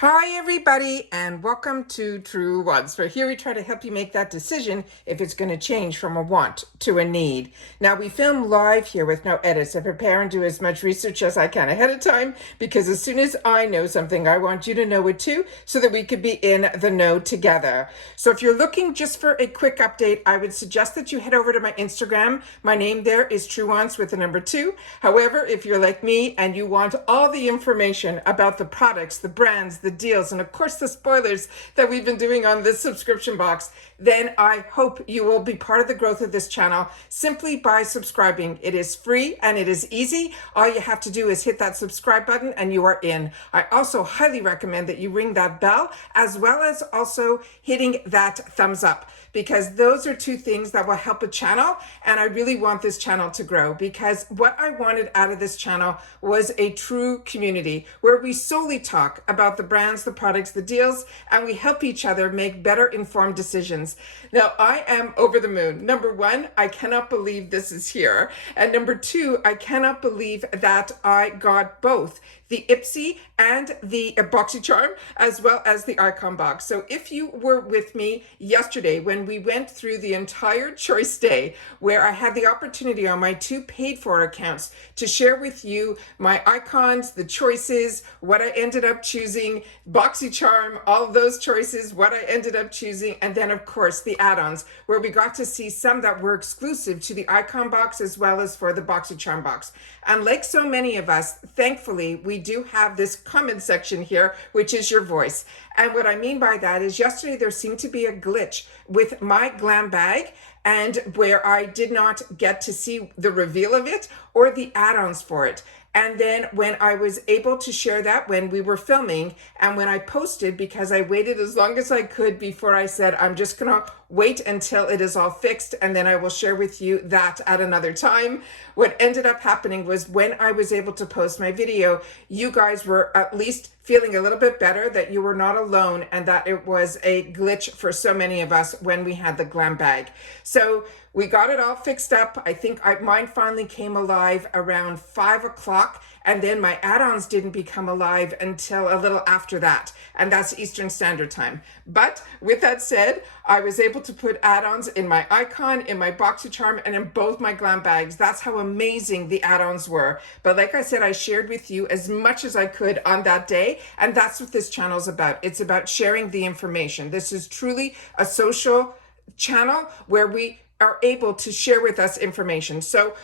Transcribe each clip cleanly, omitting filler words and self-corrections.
Hi everybody and welcome to Truewants, where here we try to help you make that decision if it's going to change from a want to a need. Now we film live here with no edits. I prepare and do as much research as I can ahead of time because as soon as I know something, I want you to know it too so that we could be in the know together. So if you're looking just for a quick update, I would suggest that you head over to my Instagram. My name there is Truewants with the number 2. However, if you're like me and you want all the information about the products, the brands, the deals, and of course the spoilers that we've been doing on this subscription box, then I hope you will be part of the growth of this channel simply by subscribing. It is free and it is easy. All you have to do is hit that subscribe button and you are in. I also highly recommend that you ring that bell as well as also hitting that thumbs up, because those are two things that will help a channel, and I really want this channel to grow, because what I wanted out of this channel was a true community where we solely talk about the brands, the products, the deals, and we help each other make better informed decisions. Now, I am over the moon. Number one, I cannot believe this is here. And number two, I cannot believe that I got both the IPSY and the BOXYCHARM, as well as the icon box. So if you were with me yesterday when we went through the entire choice day, where I had the opportunity on my 2 paid for accounts to share with you my icons, the choices, what I ended up choosing, BOXYCHARM, all of those choices, what I ended up choosing, and then of course the add-ons, where we got to see some that were exclusive to the icon box as well as for the BOXYCHARM box. And like so many of us, thankfully, we do have this comment section here, which is your voice. And what I mean by that is yesterday there seemed to be a glitch with my glam bag, and where I did not get to see the reveal of it or the add-ons for it. And then when I was able to share that when we were filming and when I posted, because I waited as long as I could before I said, I'm just gonna wait until it is all fixed and then I will share with you that at another time. What ended up happening was when I was able to post my video, you guys were at least feeling a little bit better that you were not alone and that it was a glitch for so many of us when we had the glam bag. So we got it all fixed up. I think mine finally came alive around 5 o'clock, and then my add-ons didn't become alive until a little after that, and that's Eastern Standard Time. But with that said, I was able to put add-ons in my icon, in my BOXYCHARM, and in both my glam bags. That's how amazing the add-ons were. But like I said, I shared with you as much as I could on that day, and that's what this channel is about. It's about sharing the information. This is truly a social channel where we are able to share with us information. So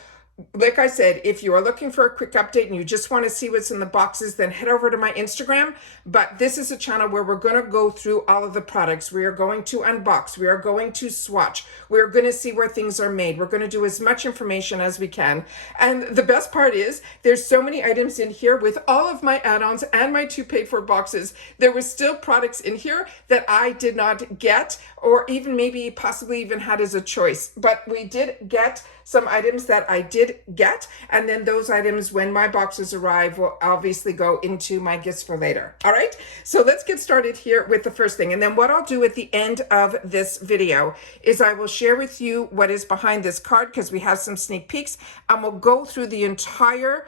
like I said, if you are looking for a quick update and you just want to see what's in the boxes, then head over to my Instagram. But this is a channel where we're going to go through all of the products. We are going to unbox. We are going to swatch. We're going to see where things are made. We're going to do as much information as we can. And the best part is there's so many items in here with all of my add-ons and my 2 paid for boxes. There were still products in here that I did not get, or even maybe possibly even had as a choice. But we did get some items that I did get, and then those items, when my boxes arrive, will obviously go into my gifts for later. All right, so let's get started here with the first thing. And then what I'll do at the end of this video is I will share with you what is behind this card, because we have some sneak peeks, and we'll go through the entire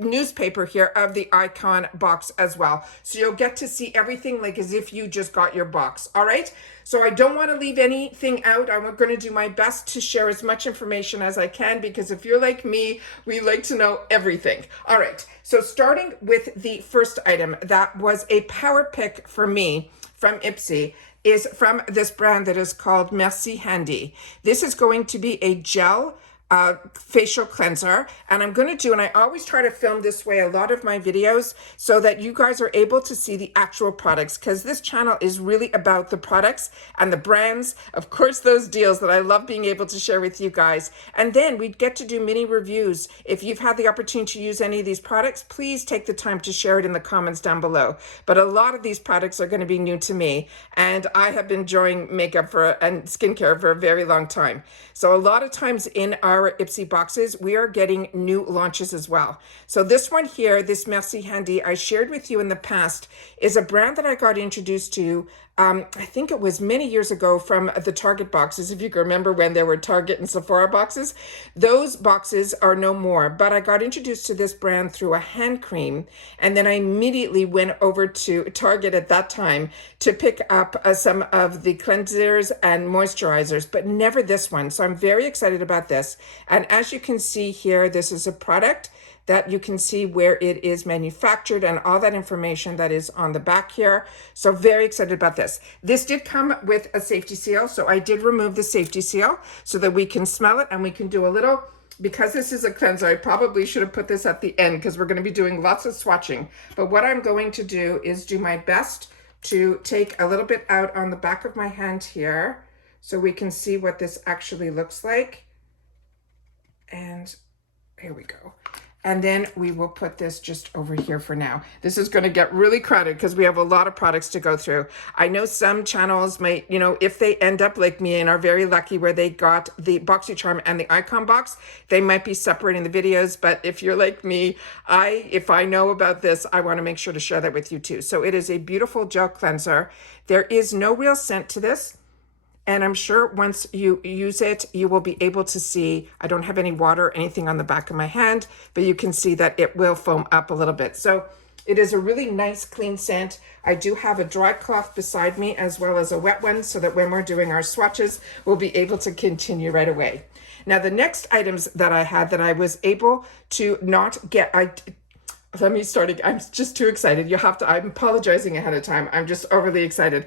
newspaper here of the icon box as well. So you'll get to see everything like as if you just got your box. All right. So I don't want to leave anything out. I'm going to do my best to share as much information as I can, because if you're like me, we like to know everything. All right. So starting with the first item that was a power pick for me from IPSY is from this brand that is called Merci Handy. This is going to be a gel facial cleanser, and I'm going to do, and I always try to film this way a lot of my videos so that you guys are able to see the actual products, because this channel is really about the products and the brands, of course those deals that I love being able to share with you guys. And then we'd get to do mini reviews. If you've had the opportunity to use any of these products, please take the time to share it in the comments down below. But a lot of these products are going to be new to me, and I have been enjoying makeup and skincare for a very long time. So a lot of times in our IPSY boxes, we are getting new launches as well. So this one here, this Merci Handy, I shared with you in the past, is a brand that I got introduced to I think it was many years ago from the Target boxes, if you can remember when there were Target and Sephora boxes. Those boxes are no more, but I got introduced to this brand through a hand cream, and then I immediately went over to Target at that time to pick up some of the cleansers and moisturizers, but never this one. So I'm very excited about this. And as you can see here, this is a product that you can see where it is manufactured and all that information that is on the back here. So very excited about this. This did come with a safety seal. So I did remove the safety seal so that we can smell it and we can do a little, because this is a cleanser, I probably should have put this at the end because we're going to be doing lots of swatching. But what I'm going to do is do my best to take a little bit out on the back of my hand here so we can see what this actually looks like. And here we go. And then we will put this just over here for now. This is going to get really crowded because we have a lot of products to go through. I know some channels might, you know, if they end up like me and are very lucky where they got the BOXYCHARM and the icon box, they might be separating the videos. But if you're like me, if I know about this, I want to make sure to share that with you too. So it is a beautiful gel cleanser. There is no real scent to this. And I'm sure once you use it, you will be able to see, I don't have any water or anything on the back of my hand, but you can see that it will foam up a little bit. So it is a really nice, clean scent. I do have a dry cloth beside me as well as a wet one so that when we're doing our swatches, we'll be able to continue right away. Now, the next items that I had that I was able to not get, let me start. I'm just too excited. I'm apologizing ahead of time. I'm just overly excited.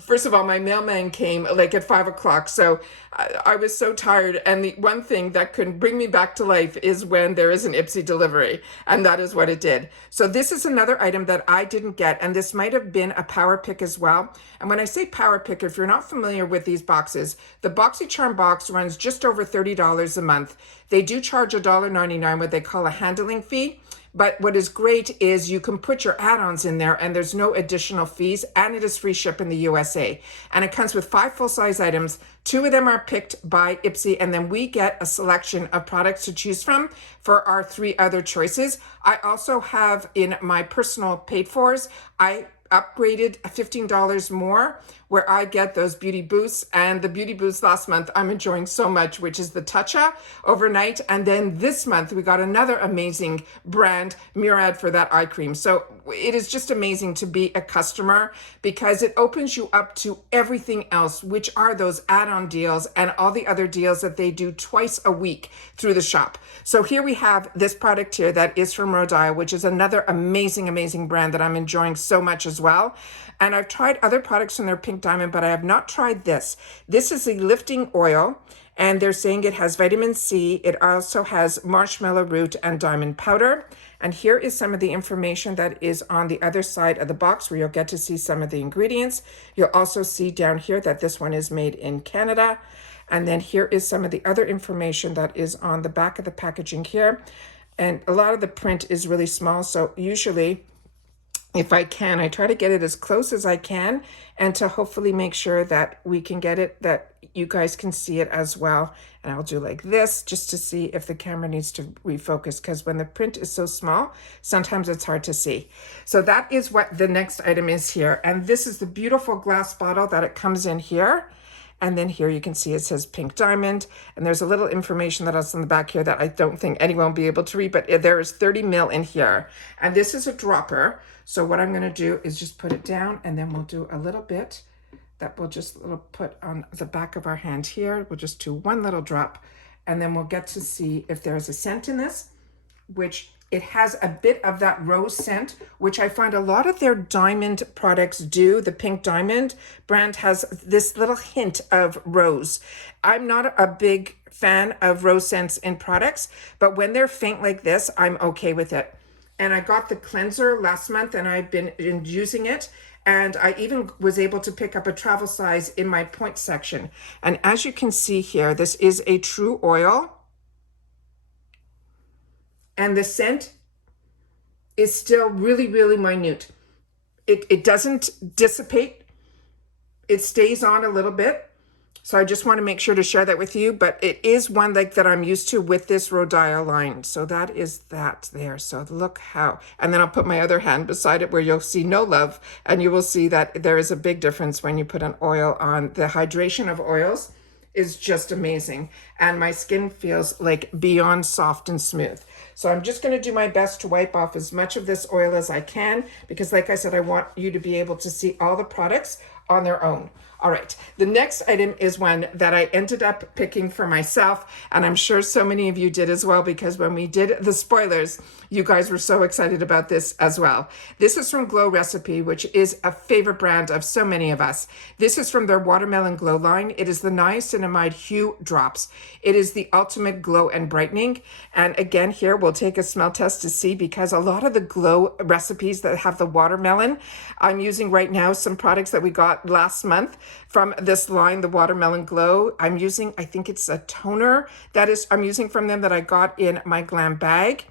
First of all, my mailman came like at 5 o'clock. So I was so tired. And the one thing that can bring me back to life is when there is an IPSY delivery. And that is what it did. So this is another item that I didn't get. And this might have been a power pick as well. And when I say power pick, if you're not familiar with these boxes, the BOXYCHARM box runs just over $30 a month. They do charge $1.99, what they call a handling fee. But what is great is you can put your add-ons in there and there's no additional fees, and it is free ship in the USA. And it comes with 5 full-size items. 2 of them are picked by IPSY, and then we get a selection of products to choose from for our 3 other choices. I also have in my personal paid fors, I upgraded $15 more where I get those beauty boosts, and the beauty boosts last month I'm enjoying so much, which is the Toucha overnight. And then this month we got another amazing brand, Murad, for that eye cream. So it is just amazing to be a customer because it opens you up to everything else, which are those add-on deals and all the other deals that they do twice a week through the shop. So here we have this product here that is from Rhode Island, which is another amazing brand that I'm enjoying so much as well. And I've tried other products in their Pink Diamond, but I have not tried this. This is a lifting oil, and they're saying it has vitamin C. It also has marshmallow root and diamond powder. And here is some of the information that is on the other side of the box where you'll get to see some of the ingredients. You'll also see down here that this one is made in Canada. And then here is some of the other information that is on the back of the packaging here. And a lot of the print is really small, so usually, if I can, I try to get it as close as I can and to hopefully make sure that we can get it, that you guys can see it as well. And I'll do like this just to see if the camera needs to refocus, because when the print is so small, sometimes it's hard to see. So that is what the next item is here. And this is the beautiful glass bottle that it comes in here. And then here you can see it says Pink Diamond, and there's a little information that is on the back here that I don't think anyone will be able to read, but there is 30 ml in here. And this is a dropper. So what I'm going to do is just put it down, and then we'll do a little bit that we'll just put on the back of our hand here. We'll just do 1 little drop, and then we'll get to see if there's a scent in this, which it has a bit of that rose scent, which I find a lot of their diamond products do. The Pink Diamond brand has this little hint of rose. I'm not a big fan of rose scents in products, but when they're faint like this, I'm okay with it. And I got the cleanser last month, and I've been using it. And I even was able to pick up a travel size in my point section. And as you can see here, this is a true oil. And the scent is still really minute. It doesn't dissipate. It stays on a little bit. So I just want to make sure to share that with you, but it is one like that I'm used to with this rhodile line. So that is that there. So look how, and then I'll put my other hand beside it where you'll see no love, and you will see that there is a big difference when you put an oil on. The hydration of oils is just amazing. And my skin feels like beyond soft and smooth. So I'm just going to do my best to wipe off as much of this oil as I can, because like I said, I want you to be able to see all the products on their own. All right, the next item is one that I ended up picking for myself, and I'm sure so many of you did as well, because when we did the spoilers, you guys were so excited about this as well. This is from Glow Recipe, which is a favorite brand of so many of us. This is from their Watermelon Glow line. It is the Niacinamide Hue Drops. It is the ultimate glow and brightening. And again, here we'll take a smell test to see, because a lot of the Glow recipes that have the watermelon, I'm using right now some products that we got last month from this line, the Watermelon Glow. I'm using, I think it's a toner I'm using from them that I got in my Glam bag.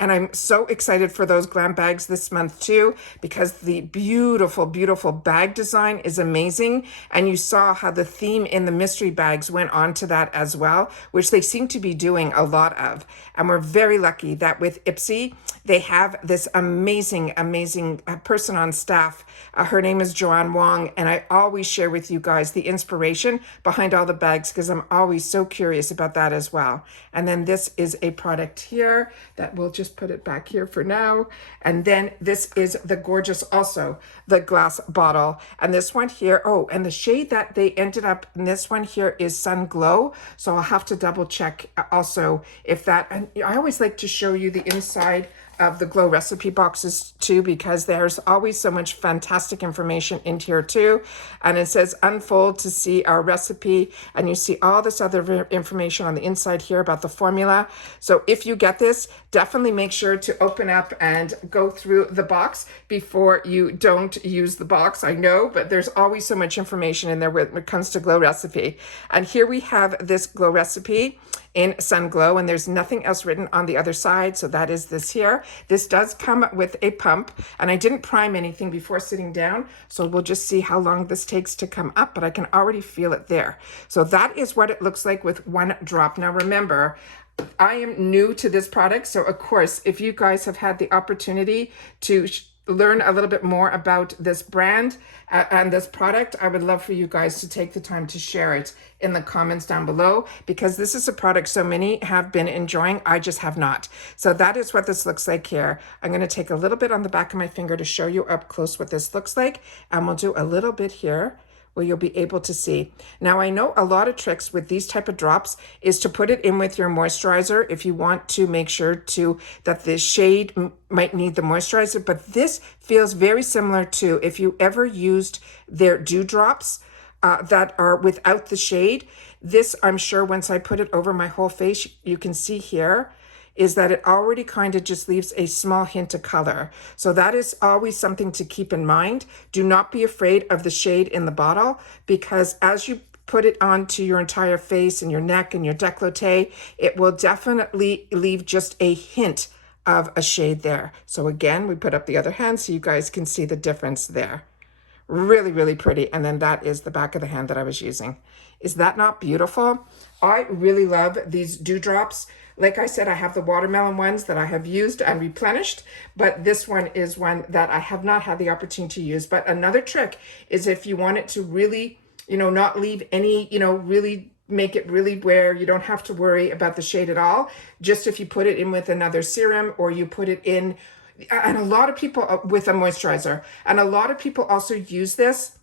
And I'm so excited for those Glam bags this month too, because the beautiful, beautiful bag design is amazing. And you saw how the theme in the mystery bags went on to that as well, which they seem to be doing a lot of. And we're very lucky that with IPSY, they have this amazing, amazing person on staff. Her name is Joanne Wong. And I always share with you guys the inspiration behind all the bags, because I'm always so curious about that as well. And then this is a product here that we'll just put it back here for now. And then this is the gorgeous, also the glass bottle. And this one here, oh, and the shade that they ended up in this one here is Sun Glow. So I'll have to double check also if that, and I always like to show you the inside of the Glow recipe boxes too, because there's always so much fantastic information in here too. And it says unfold to see our recipe, and you see all this other information on the inside here about the formula. So if you get this, definitely make sure to open up and go through the box before you don't use the box. I know, but there's always so much information in there when it comes to Glow recipe. And here we have this Glow recipe in Sun Glow, and there's nothing else written on the other side. So that is this here. This does come with a pump, and I didn't prime anything before sitting down. So we'll just see how long this takes to come up, but I can already feel it there. So that is what it looks like with one drop. Now remember, I am new to this product. So of course, if you guys have had the opportunity to learn a little bit more about this brand and this product, I would love for you guys to take the time to share it in the comments down below, because this is a product so many have been enjoying. I just have not. So that is what this looks like here. I'm going to take a little bit on the back of my finger to show you up close what this looks like. And we'll do a little bit here where you'll be able to see. Now, I know a lot of tricks with these type of drops is to put it in with your moisturizer if you want to make sure to that the shade might need the moisturizer, but this feels very similar to if you ever used their dew drops that are without the shade. This, I'm sure once I put it over my whole face, you can see here, is that it already kind of just leaves a small hint of color. So that is always something to keep in mind. Do not be afraid of the shade in the bottle, because as you put it onto your entire face and your neck and your décolleté, it will definitely leave just a hint of a shade there. So again, we put up the other hand so you guys can see the difference there. Really, really pretty. And then that is the back of the hand that I was using. Is that not beautiful? I really love these dewdrops. Like I said, I have the watermelon ones that I have used and replenished, but this one is one that I have not had the opportunity to use. But another trick is if you want it to really, not leave any, really make it really where you don't have to worry about the shade at all. Just if you put it in with another serum, or you put it in, and a lot of people with a moisturizer, and a lot of people also use this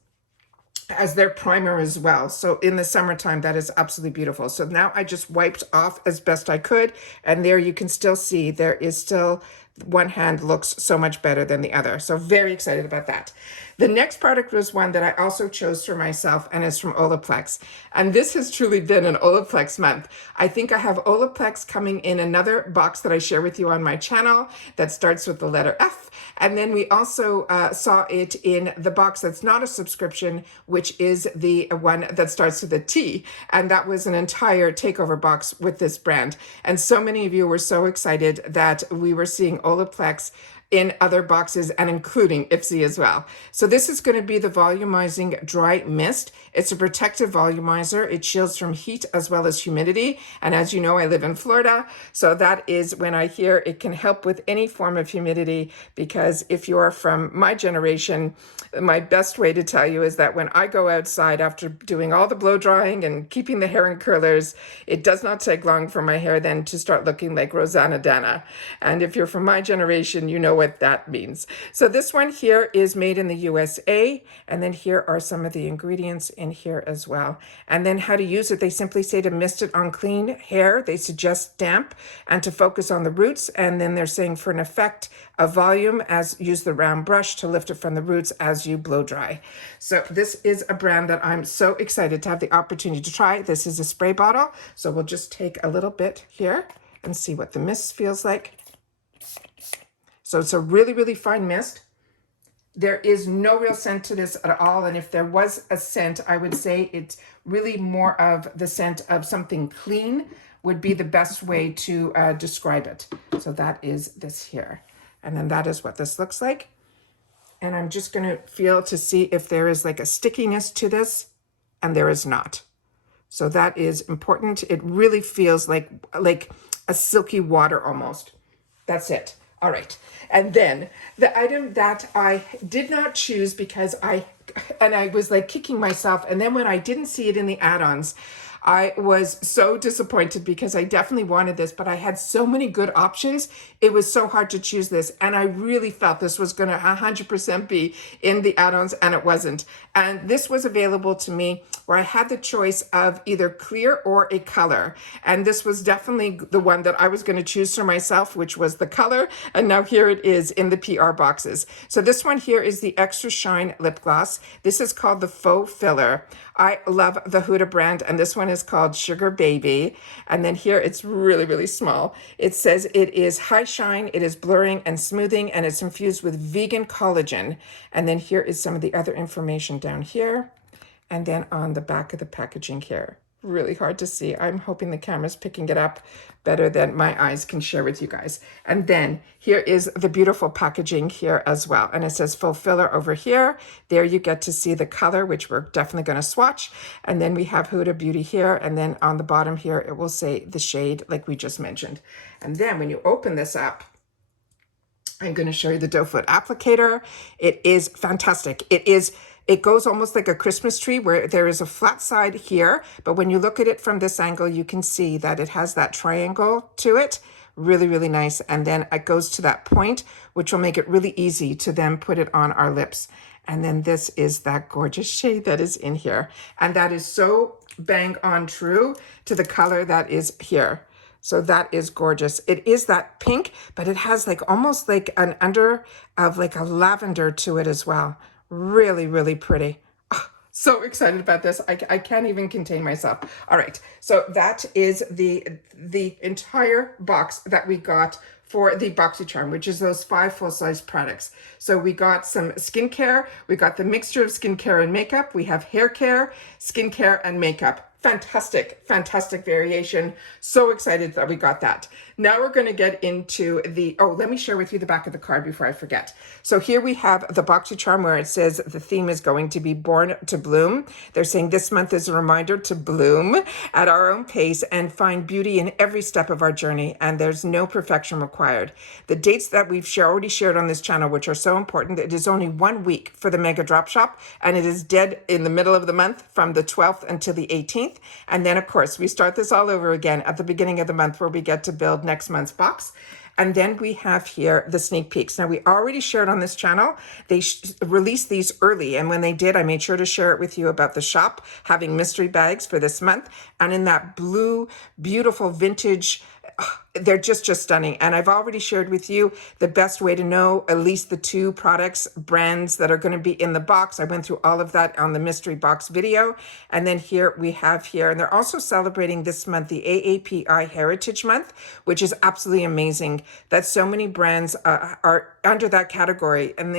as their primer as well. So in the summertime, that is absolutely beautiful. So now I just wiped off as best I could. And there you can still see there is still, one hand looks so much better than the other. So very excited about that. The next product was one that I also chose for myself, and is from Olaplex. And this has truly been an Olaplex month. I think I have Olaplex coming in another box that I share with you on my channel that starts with the letter F. And then we also saw it in the box that's not a subscription, which is the one that starts with a T. And that was an entire takeover box with this brand. And so many of you were so excited that we were seeing Olaplex in other boxes and including IPSY as well. So this is going to be the volumizing dry mist. It's a protective volumizer. It shields from heat as well as humidity. And as you know, I live in Florida. So that is when I hear it can help with any form of humidity, because if you're from my generation, my best way to tell you is that when I go outside after doing all the blow drying and keeping the hair in curlers, it does not take long for my hair then to start looking like Rosanna Dana. And if you're from my generation, you know what that means. So this one here is made in the USA. And then here are some of the ingredients in here as well. And then how to use it. They simply say to mist it on clean hair. They suggest damp and to focus on the roots. And then they're saying for an effect of volume, as use the round brush to lift it from the roots as you blow dry. So this is a brand that I'm so excited to have the opportunity to try. This is a spray bottle. So we'll just take a little bit here and see what the mist feels like. So it's a really, really fine mist. There is no real scent to this at all. And if there was a scent, I would say it's really more of the scent of something clean would be the best way to describe it. So that is this here. And then that is what this looks like. And I'm just going to feel to see if there is like a stickiness to this, and there is not. So that is important. It really feels like a silky water almost. That's it. All right. And then the item that I did not choose because I was like kicking myself. And then when I didn't see it in the add-ons, I was so disappointed because I definitely wanted this, but I had so many good options. It was so hard to choose this. And I really felt this was going to 100% be in the add-ons, and it wasn't. And this was available to me where I had the choice of either clear or a color. And this was definitely the one that I was going to choose for myself, which was the color. And now here it is in the PR boxes. So this one here is the Extra Shine Lip Gloss. This is called the Faux Filler. I love the Huda brand, and this one is called Sugar Baby. And then here it's really, really small. It says it is high shine, it is blurring and smoothing, and it's infused with vegan collagen. And then here is some of the other information down here. And then on the back of the packaging here. Really hard to see. I'm hoping the camera's picking it up better than my eyes can share with you guys. And then here is the beautiful packaging here as well. And it says Full Filler over here. There you get to see the color, which we're definitely going to swatch. And then we have Huda Beauty here. And then on the bottom here, it will say the shade like we just mentioned. And then when you open this up, I'm going to show you the doe foot applicator. It is fantastic. It goes almost like a Christmas tree where there is a flat side here, but when you look at it from this angle, you can see that it has that triangle to it. Really, really nice. And then it goes to that point, which will make it really easy to then put it on our lips. And then this is that gorgeous shade that is in here. And that is so bang on true to the color that is here. So that is gorgeous. It is that pink, but it has like almost like an under of like a lavender to it as well. Really, really pretty. Oh, so excited about this. I can't even contain myself. All right. So that is the entire box that we got for the BOXYCHARM, which is those 5 full-size products. So we got some skincare. We got the mixture of skincare and makeup. We have hair care, skincare, and makeup. Fantastic, fantastic variation. So excited that we got that. Now we're going to get into the, let me share with you the back of the card before I forget. So here we have the BOXYCHARM where it says the theme is going to be Born to Bloom. They're saying this month is a reminder to bloom at our own pace and find beauty in every step of our journey. And there's no perfection required. The dates that we've already shared on this channel, which are so important, it is only 1 week for the Mega Drop Shop, and it is dead in the middle of the month from the 12th until the 18th. And then, of course, we start this all over again at the beginning of the month where we get to build next month's box. And then we have here the sneak peeks. Now, we already shared on this channel. They released these early. And when they did, I made sure to share it with you about the shop having mystery bags for this month. And in that blue, beautiful vintage, they're just stunning. And I've already shared with you the best way to know at least the 2 products, brands that are going to be in the box. I went through all of that on the mystery box video. And then here we have here, and they're also celebrating this month, the AAPI Heritage Month, which is absolutely amazing that so many brands are under that category. And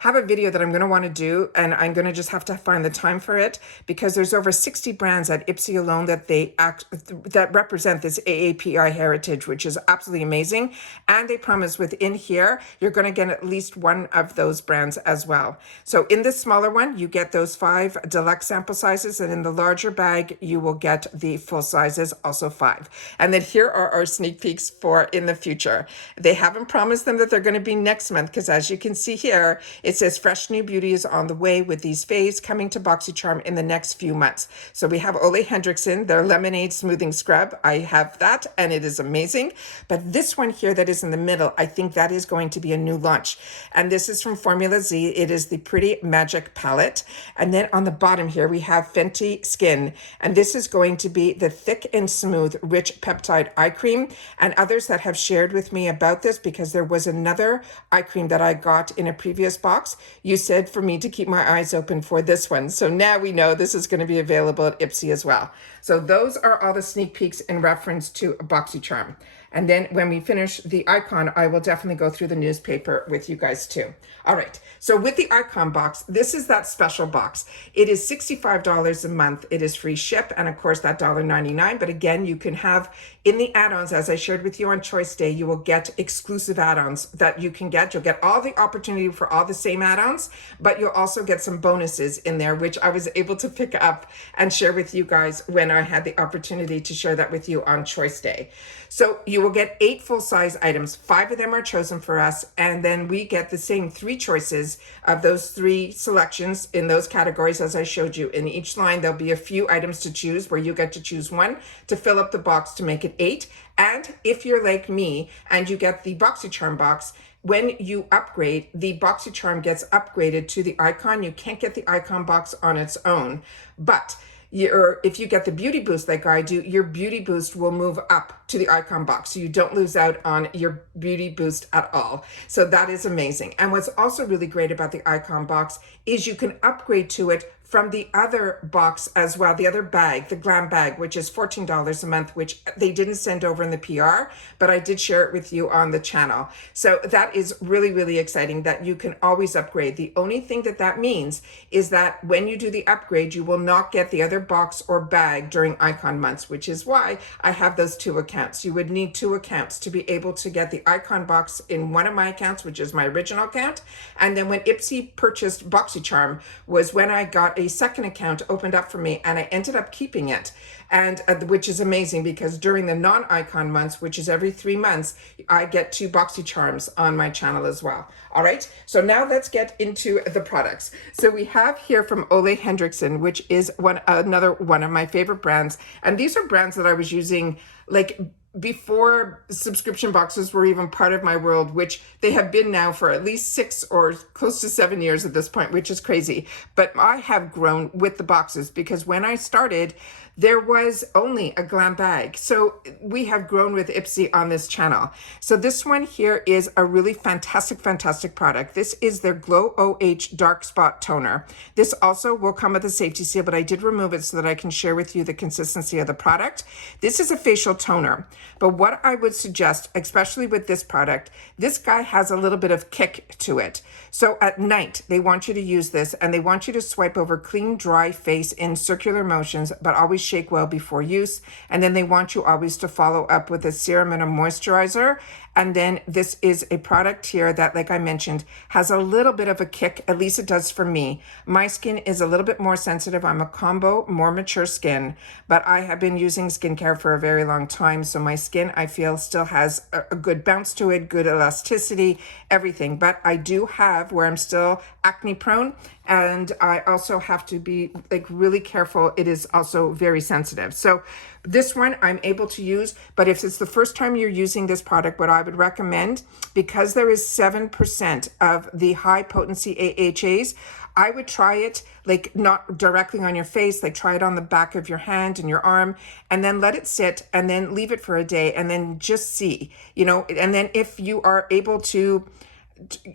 have a video that I'm going to want to do, and I'm going to just have to find the time for it, because there's over 60 brands at IPSY alone that represent this AAPI heritage, which is absolutely amazing. And they promise within here, you're going to get at least one of those brands as well. So in this smaller one, you get those 5 deluxe sample sizes, and in the larger bag, you will get the full sizes, also 5. And then here are our sneak peeks for in the future. They haven't promised them that they're going to be next month, because as you can see here, it says fresh new beauty is on the way with these faves coming to BOXYCHARM in the next few months. So we have Ole Henriksen, their lemonade smoothing scrub. I have that and it is amazing. But this one here that is in the middle, I think that is going to be a new launch. And this is from Formula Z. It is the Pretty Magic palette. And then on the bottom here, we have Fenty Skin. And this is going to be the thick and smooth, rich peptide eye cream. And others that have shared with me about this, because there was another eye cream that I got in a previous box, you said for me to keep my eyes open for this one. So now we know this is going to be available at IPSY as well. So those are all the sneak peeks in reference to BOXYCHARM. And then when we finish the icon, I will definitely go through the newspaper with you guys too. All right, so with the icon box, this is that special box. It is $65 a month. It is free ship, and of course that $1.99. But again, you can have in the add-ons, as I shared with you on Choice Day, you will get exclusive add-ons that you can get. You'll get all the opportunity for all the same add-ons, but you'll also get some bonuses in there, which I was able to pick up and share with you guys when I had the opportunity to share that with you on Choice Day. So you will get 8 full-size items. 5 of them are chosen for us, and then we get the same 3 choices of those 3 selections in those categories as I showed you. In each line, there'll be a few items to choose where you get to choose one to fill up the box to make it 8. And if you're like me and you get the BOXYCHARM box, when you upgrade, the BOXYCHARM gets upgraded to the icon. You can't get the icon box on its own, but if you get the beauty boost like I do, your beauty boost will move up to the icon box. So you don't lose out on your beauty boost at all. So that is amazing. And what's also really great about the icon box is you can upgrade to it from the other box as well, the other bag, the glam bag, which is $14 a month, which they didn't send over in the PR, but I did share it with you on the channel. So that is really, really exciting that you can always upgrade. The only thing that that means is that when you do the upgrade, you will not get the other box or bag during icon months, which is why I have those 2 accounts. You would need 2 accounts to be able to get the icon box in one of my accounts, which is my original account. And then when IPSY purchased BOXYCHARM was when I got a second account opened up for me, and I ended up keeping it, and which is amazing because during the non-icon months, which is every 3 months, I get 2 BOXYCHARMs on my channel as well. All right, so now let's get into the products. So we have here from Ole Henriksen, which is another one of my favorite brands, and these are brands that I was using like before subscription boxes were even part of my world, which they have been now for at least 6 or close to 7 years at this point, which is crazy. But I have grown with the boxes because when I started, there was only a glam bag. So we have grown with IPSY on this channel. So this one here is a really fantastic, fantastic product. This is their Glow OH Dark Spot Toner. This also will come with a safety seal, but I did remove it so that I can share with you the consistency of the product. This is a facial toner, but what I would suggest, especially with this product, this guy has a little bit of kick to it. So at night, they want you to use this and they want you to swipe over clean, dry face in circular motions, but always shake well before use. And then they want you always to follow up with a serum and a moisturizer. And then this is a product here that, like I mentioned, has a little bit of a kick, at least it does for me. My skin is a little bit more sensitive. I'm a combo, more mature skin, but I have been using skincare for a very long time. So my skin, I feel, still has a good bounce to it, good elasticity, everything. But I do have where I'm still acne prone, and I also have to be like really careful. It is also very sensitive. So this one I'm able to use, but if it's the first time you're using this product, what I would recommend, because there is 7% of the high potency AHAs, I would try it like not directly on your face, like try it on the back of your hand and your arm, and then let it sit and then leave it for a day and then just see, and then if you are able to,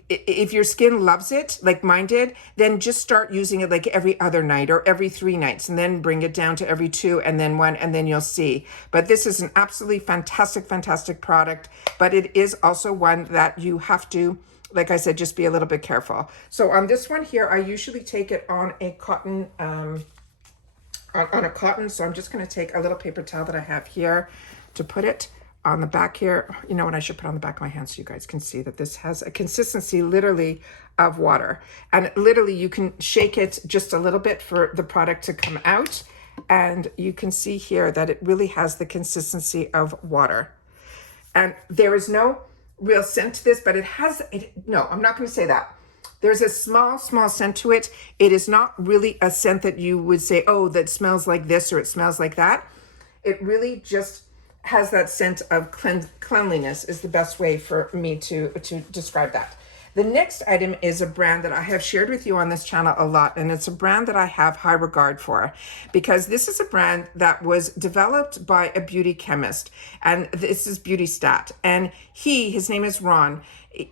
if your skin loves it, like mine did, then just start using it like every other night or every 3 nights, and then bring it down to every 2 and then 1, and then you'll see. But this is an absolutely fantastic, fantastic product, but it is also one that you have to like I said, just be a little bit careful. So on this one here, I usually take it on a cotton, on a cotton. So I'm just going to take a little paper towel that I have here to put it on the back here. You know what, I should put on the back of my hand so you guys can see that this has a consistency literally of water. And literally you can shake it just a little bit for the product to come out. And you can see here that it really has the consistency of water. And there is no real scent to this, but it has, no, I'm not going to say that. There's a small scent to it. It is not really a scent that you would say, oh, that smells like this or it smells like that. It really just has that scent of cleanliness is the best way for me to describe that. The next item is a brand that I have shared with you on this channel a lot, and it's a brand that I have high regard for because this is a brand that was developed by a beauty chemist, and this is Beauty Stat. And his name is Ron,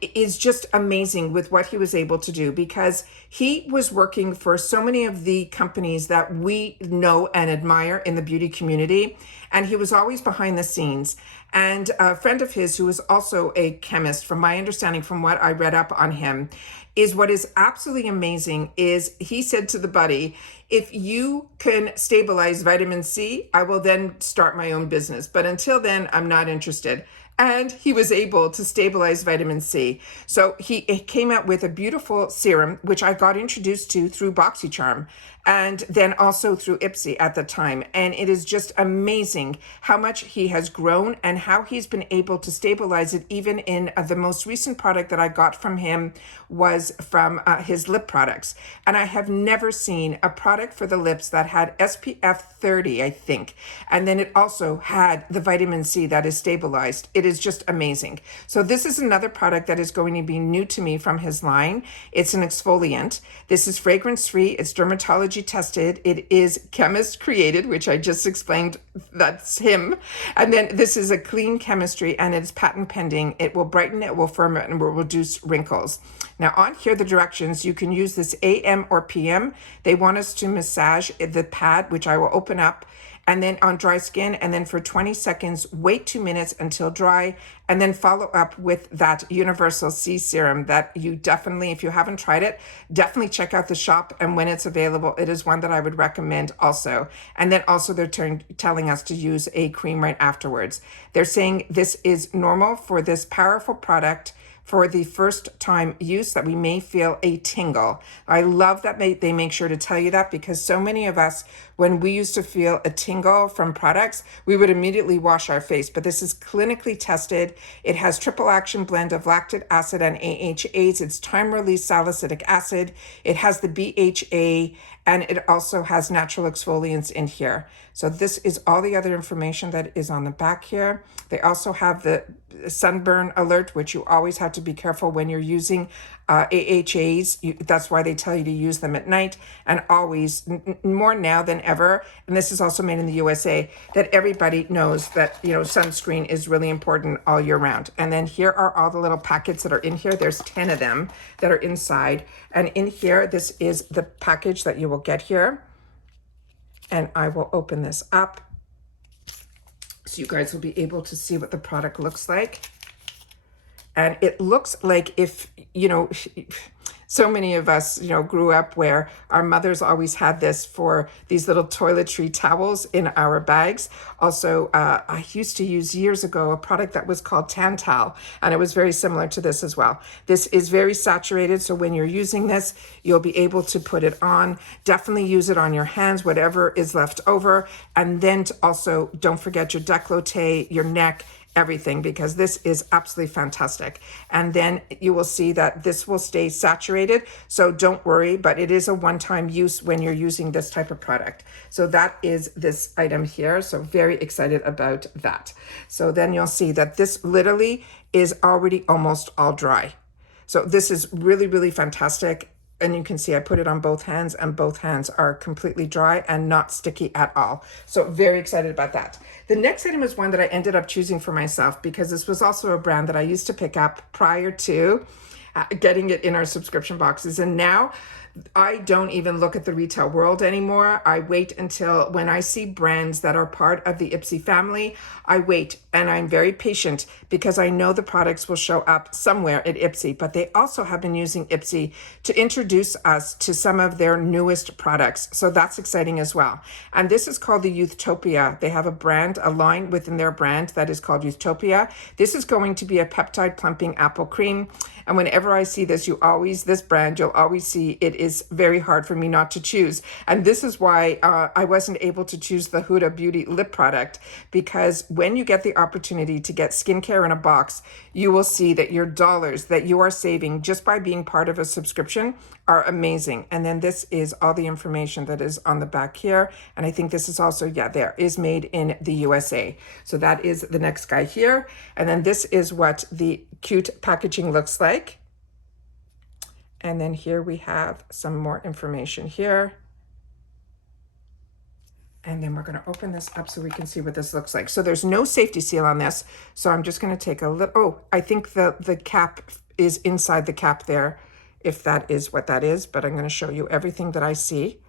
is just amazing with what he was able to do because he was working for so many of the companies that we know and admire in the beauty community. And he was always behind the scenes. And a friend of his who is also a chemist, from my understanding, from what I read up on him, is what is absolutely amazing is he said to the buddy, if you can stabilize vitamin C, I will then start my own business. But until then, I'm not interested. And he was able to stabilize vitamin C. So he came out with a beautiful serum, which I got introduced to through BOXYCHARM and then also through IPSY at the time. And it is just amazing how much he has grown and how he's been able to stabilize it. Even in the most recent product that I got from him was from his lip products. And I have never seen a product for the lips that had SPF 30, I think. And then it also had the vitamin C that is stabilized. It is just amazing. So this is another product that is going to be new to me from his line. It's an exfoliant. This is fragrance free. It's dermatology tested. It is chemist created, which I just explained. That's him. And then this is a clean chemistry and it's patent pending. It will brighten, it will firm it, and will reduce wrinkles. Now on here, the directions, you can use this AM or PM. They want us to massage the pad, which I will open up, and then on dry skin, and then for 20 seconds, wait 2 minutes until dry, and then follow up with that Universal C serum that you definitely, if you haven't tried it, definitely check out the shop, and when it's available, it is one that I would recommend also. And then also they're telling us to use a cream right afterwards. They're saying this is normal for this powerful product for the first time use, that we may feel a tingle. I love that they make sure to tell you that, because so many of us, when we used to feel a tingle from products, we would immediately wash our face. But this is clinically tested. It has triple action blend of lactic acid and AHAs. It's time-release salicylic acid. It has the BHA, and it also has natural exfoliants in here. So this is all the other information that is on the back here. They also have the sunburn alert, which you always have to be careful when you're using AHAs. That's why they tell you to use them at night, and always, more now than ever, and this is also made in the USA, that everybody knows that, you know, sunscreen is really important all year round. And then here are all the little packets that are in here. There's 10 of them that are inside. And in here, this is the package that you will get here. And I will open this up so you guys will be able to see what the product looks like. And it looks like, if, you know, so many of us, you know, grew up where our mothers always had this for these little toiletry towels in our bags. Also, I used to use years ago a product that was called Tantal, and it was very similar to this as well. This is very saturated, so when you're using this, you'll be able to put it on. Definitely use it on your hands, whatever is left over. And then also, don't forget your décolleté, your neck, everything, because this is absolutely fantastic. And then you will see that this will stay saturated, so don't worry, but it is a one-time use when you're using this type of product. So that is this item here, so very excited about that. So then you'll see that this literally is already almost all dry. So this is really, really fantastic. And you can see I put it on both hands, and both hands are completely dry and not sticky at all. So very excited about that. The next item is one that I ended up choosing for myself, because this was also a brand that I used to pick up prior to getting it in our subscription boxes. And now I don't even look at the retail world anymore. I wait until when I see brands that are part of the IPSY family, I wait, and I'm very patient because I know the products will show up somewhere at IPSY, but they also have been using IPSY to introduce us to some of their newest products. So that's exciting as well. And this is called the Youthtopia. They have a brand, a line within their brand that is called Youthtopia. This is going to be a peptide plumping apple cream. And whenever I see this, this brand, you'll always see it is very hard for me not to choose. And this is why I wasn't able to choose the Huda Beauty lip product, because when you get the opportunity to get skincare in a box, you will see that your dollars that you are saving just by being part of a subscription are amazing. And then this is all the information that is on the back here. And I think this is also, there is made in the USA. So that is the next guy here. And then this is what the cute packaging looks like. And then here we have some more information here. And then we're going to open this up so we can see what this looks like. So there's no safety seal on this. So I'm just going to take a little, I think the cap is inside the cap there, if that is what that is, but I'm going to show you everything that I see.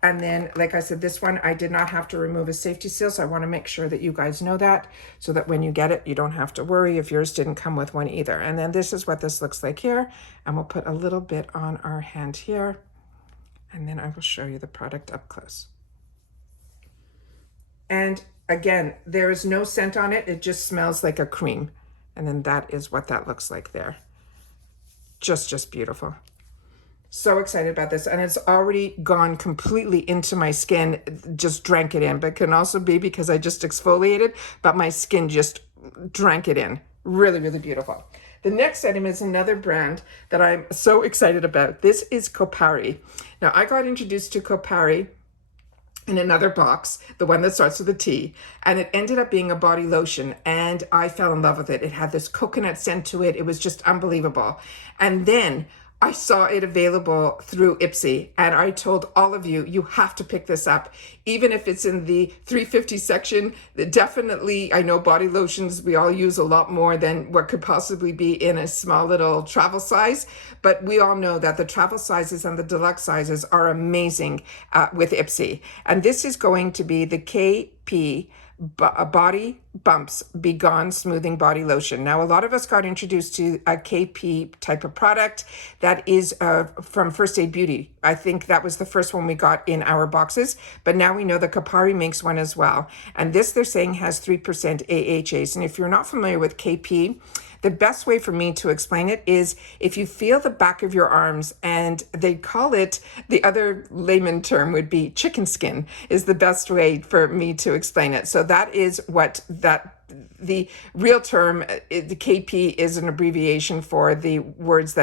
And then, like I said, this one, I did not have to remove a safety seal, so I want to make sure that you guys know that, so that when you get it, you don't have to worry if yours didn't come with one either. And then this is what this looks like here, and we'll put a little bit on our hand here, and then I will show you the product up close. And again, there is no scent on it, it just smells like a cream. And then that is what that looks like there. Just beautiful. So excited about this, and it's already gone completely into my skin, just drank it in, but can also be because I just exfoliated, but my skin just drank it in. Really, really beautiful. The next item is another brand that I'm so excited about. This is Kopari. Now, I got introduced to Kopari in another box, the one that starts with a T, and it ended up being a body lotion, and I fell in love with it. It had this coconut scent to it. It was just unbelievable. And then I saw it available through IPSY, and I told all of you, you have to pick this up. Even if it's in the 350 section, definitely, I know body lotions, we all use a lot more than what could possibly be in a small little travel size, but we all know that the travel sizes and the deluxe sizes are amazing with IPSY. And this is going to be the KP Body Bumps Be Gone Smoothing Body Lotion. Now, a lot of us got introduced to a KP type of product that is from First Aid Beauty. I think that was the first one we got in our boxes, but now we know that Kopari makes one as well. And this, they're saying, has 3% AHAs. And if you're not familiar with KP, the best way for me to explain it is if you feel the back of your arms, and they call it, the other layman term would be chicken skin, is the best way for me to explain it. So that is what the real term, the KP is an abbreviation for the words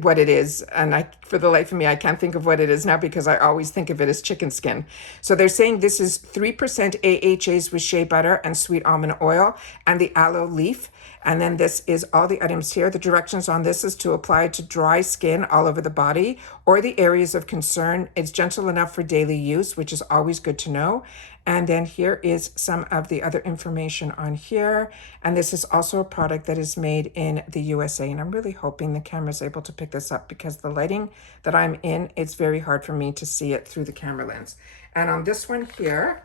what it is, and for the life of me, I can't think of what it is now because I always think of it as chicken skin. So they're saying this is 3% AHAs with shea butter and sweet almond oil and the aloe leaf. And then this is all the items here. The directions on this is to apply to dry skin all over the body or the areas of concern. It's gentle enough for daily use, which is always good to know. And then here is some of the other information on here. And this is also a product that is made in the USA. And I'm really hoping the camera is able to pick this up because the lighting that I'm in, it's very hard for me to see it through the camera lens. And on this one here,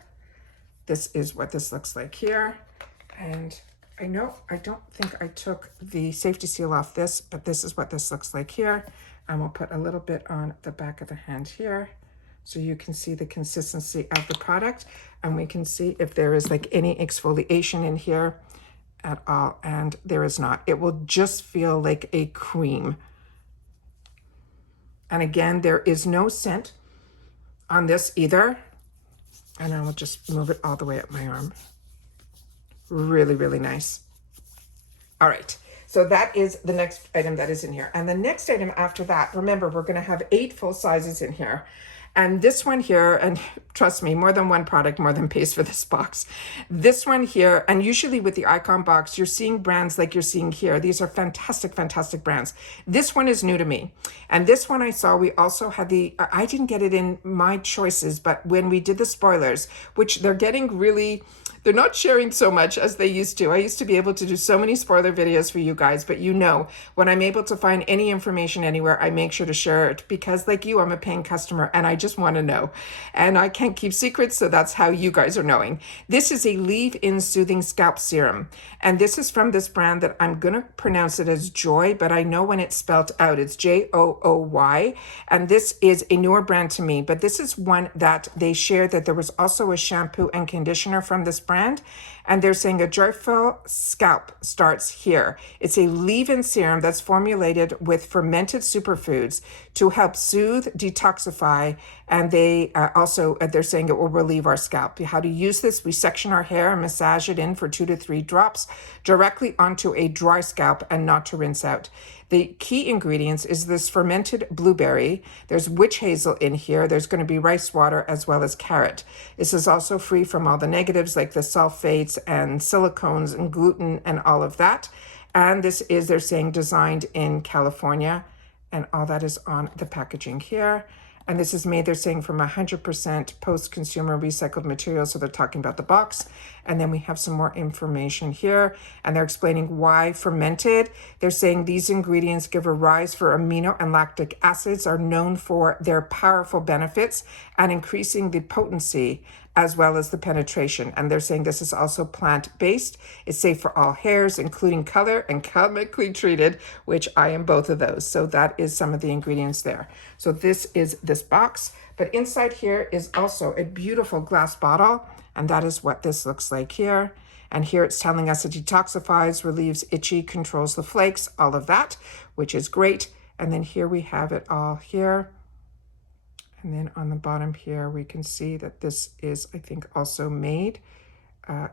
this is what this looks like here. And I don't think I took the safety seal off this, but this is what this looks like here. And we'll put a little bit on the back of the hand here so you can see the consistency of the product. And we can see if there is like any exfoliation in here at all. And there is not. It will just feel like a cream. And again, there is no scent on this either. And I will just move it all the way up my arm. Really, really nice. All right, so that is the next item that is in here. And the next item after that, remember, we're gonna have 8 full sizes in here. And this one here, and trust me, more than one product, more than pays for this box. This one here, and usually with the Icon box, you're seeing brands like you're seeing here. These are fantastic, fantastic brands. This one is new to me. And this one I saw, we also had I didn't get it in my choices, but when we did the spoilers, which they're getting really, they're not sharing so much as they used to. I used to be able to do so many spoiler videos for you guys, but you know, when I'm able to find any information anywhere, I make sure to share it because like you, I'm a paying customer and I just want to know. And I can't keep secrets, so that's how you guys are knowing. This is a leave-in soothing scalp serum. And this is from this brand that I'm going to pronounce it as Joy, but I know when it's spelled out, it's Jooy. And this is a newer brand to me, but this is one that they shared that there was also a shampoo and conditioner from this brand. And they're saying a joyful scalp starts here. It's a leave-in serum that's formulated with fermented superfoods to help soothe, detoxify, and they're saying it will relieve our scalp. How to use this? We section our hair and massage it in for 2 to 3 drops directly onto a dry scalp and not to rinse out. The key ingredients is this fermented blueberry. There's witch hazel in here. There's going to be rice water as well as carrot. This is also free from all the negatives like the sulfates and silicones and gluten and all of that. And this is, they're saying, designed in California. And all that is on the packaging here. And this is made, they're saying, from 100% post-consumer recycled materials. So they're talking about the box. And then we have some more information here. And they're explaining why fermented. They're saying these ingredients give a rise for amino and lactic acids, are known for their powerful benefits and increasing the potency as well as the penetration. And they're saying this is also plant-based. It's safe for all hairs, including color and chemically treated, which I am both of those. So that is some of the ingredients there. So this is this box. But inside here is also a beautiful glass bottle. And that is what this looks like here. And here it's telling us it detoxifies, relieves itchy, controls the flakes, all of that, which is great. And then here we have it all here. And then on the bottom here, we can see that this is, I think, also made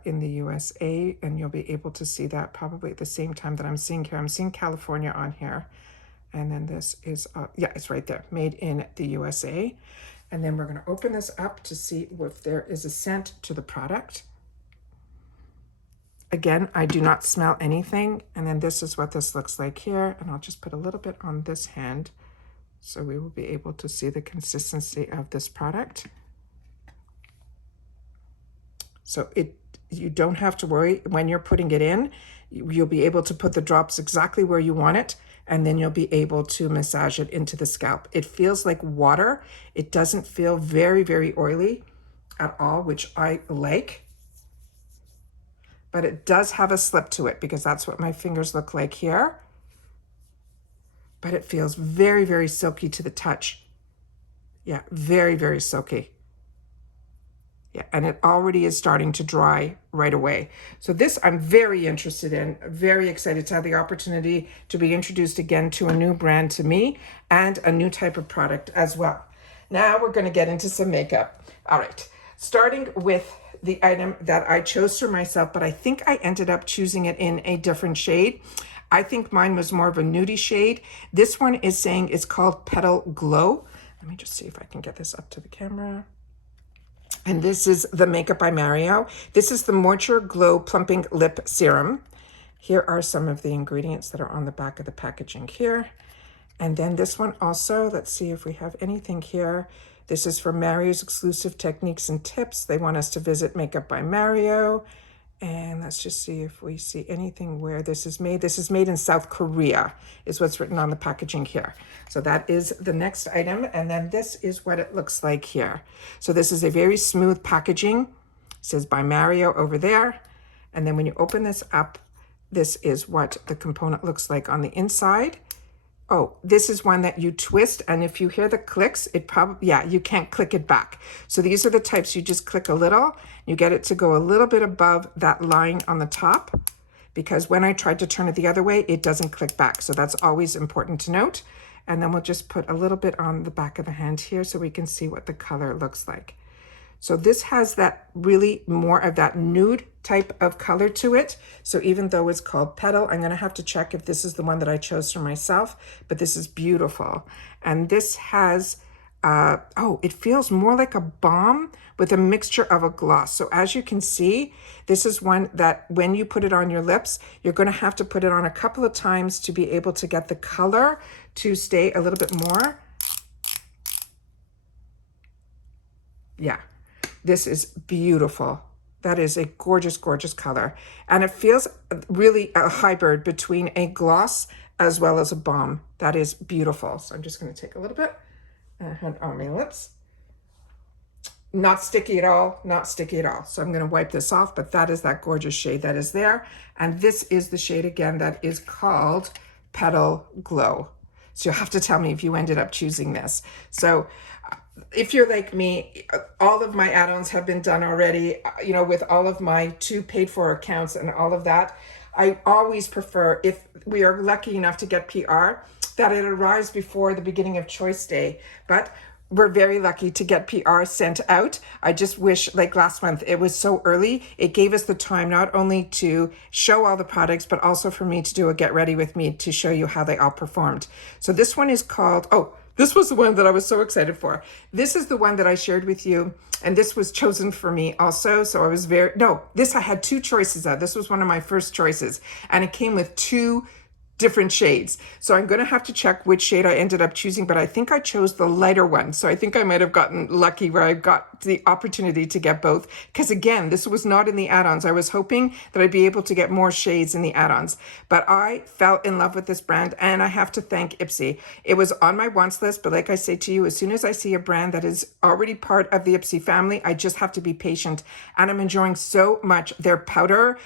in the USA. And you'll be able to see that probably at the same time that I'm seeing here. I'm seeing California on here. And then this is, yeah, it's right there, made in the USA. And then we're going to open this up to see if there is a scent to the product. Again, I do not smell anything. And then this is what this looks like here. And I'll just put a little bit on this hand, so we will be able to see the consistency of this product. So you don't have to worry when you're putting it in. You'll be able to put the drops exactly where you want it, and then you'll be able to massage it into the scalp. It feels like water. It doesn't feel very, very oily at all, which I like. But it does have a slip to it because that's what my fingers look like here. But it feels very, very silky to the touch. Yeah, very, very silky. Yeah, and it already is starting to dry right away. So this I'm very interested in, very excited to have the opportunity to be introduced again to a new brand to me and a new type of product as well. Now we're going to get into some makeup. All right, starting with the item that I chose for myself, but I think I ended up choosing it in a different shade. I think mine was more of a nudie shade. This one is saying it's called Petal Glow. Let me just see if I can get this up to the camera. And this is the Makeup by Mario. This is the Moisture Glow Plumping Lip Serum. Here are some of the ingredients that are on the back of the packaging here. And then this one also, let's see if we have anything here. This is for Mario's exclusive techniques and tips. They want us to visit Makeup by Mario. And let's just see if we see anything where this is made. This is made in South Korea, is what's written on the packaging here. So that is the next item. And then this is what it looks like here. So this is a very smooth packaging. It says by Mario over there. And then when you open this up, this is what the component looks like on the inside. Oh, this is one that you twist, and if you hear the clicks, it probably, yeah, you can't click it back. So these are the types you just click a little, you get it to go a little bit above that line on the top, because when I tried to turn it the other way, it doesn't click back. So that's always important to note. And then we'll just put a little bit on the back of the hand here so we can see what the color looks like. So this has that really more of that nude type of color to it. So even though it's called Petal, I'm gonna have to check if this is the one that I chose for myself, but this is beautiful. And this has oh, it feels more like a balm with a mixture of a gloss. So as you can see, this is one that when you put it on your lips, you're going to have to put it on a couple of times to be able to get the color to stay a little bit more. Yeah, this is beautiful. That is a gorgeous, gorgeous color. And it feels really a hybrid between a gloss as well as a balm. That is beautiful. So I'm just going to take a little bit on my lips. Not sticky at all, not sticky at all. So I'm going to wipe this off, but that is that gorgeous shade that is there. And this is the shade again that is called Petal Glow. So you'll have to tell me if you ended up choosing this. So if you're like me, all of my add-ons have been done already, you know, with all of my 2 paid for accounts and all of that. I always prefer, if we are lucky enough to get PR, that it arrives before the beginning of choice day. But we're very lucky to get PR sent out. I just wish, like last month, it was so early. It gave us the time not only to show all the products, but also for me to do a get ready with me to show you how they all performed. So this one is called, oh, this was the one that I was so excited for. This is the one that I shared with you, and this was chosen for me also. So I was this I had 2 choices of. This was one of my first choices, and it came with 2 different shades. So I'm going to have to check which shade I ended up choosing, but I think I chose the lighter one. So I think I might have gotten lucky where I got the opportunity to get both. Because again, this was not in the add-ons. I was hoping that I'd be able to get more shades in the add-ons, but I fell in love with this brand, and I have to thank IPSY. It was on my wants list, but like I say to you, as soon as I see a brand that is already part of the IPSY family, I just have to be patient. And I'm enjoying so much their powder,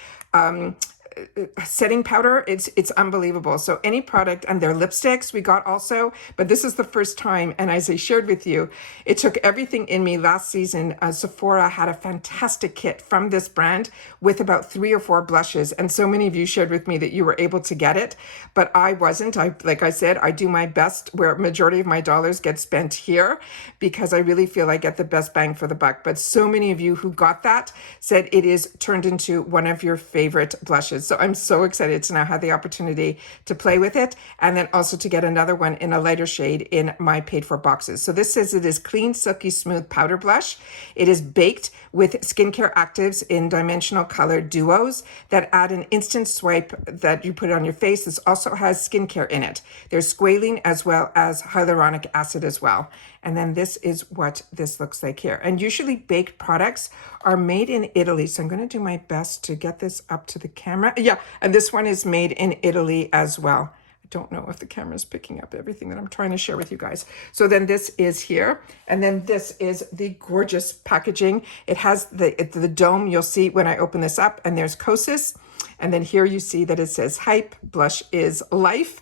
setting powder. It's unbelievable. So any product, and their lipsticks we got also, but this is the first time, and as I shared with you, it took everything in me. Last season, Sephora had a fantastic kit from this brand with about 3 or 4 blushes, and so many of you shared with me that you were able to get it, but I wasn't. Like I said, I do my best where majority of my dollars get spent here, because I really feel I get the best bang for the buck. But so many of you who got that said it is turned into one of your favorite blushes. So I'm so excited to now have the opportunity to play with it, and then also to get another one in a lighter shade in my paid for boxes. So this says it is clean, silky smooth powder blush. It is baked with skincare actives in dimensional color duos that add an instant swipe that you put on your face. This also has skincare in it. There's squalene as well as hyaluronic acid as well. And then this is what this looks like here. And usually baked products are made in Italy. So I'm going to do my best to get this up to the camera. Yeah, and this one is made in Italy as well. I don't know if the camera is picking up everything that I'm trying to share with you guys. So then this is here. And then this is the gorgeous packaging. It has the dome you'll see when I open this up. And there's Kosas. And then here you see that it says Hype, Blush is Life.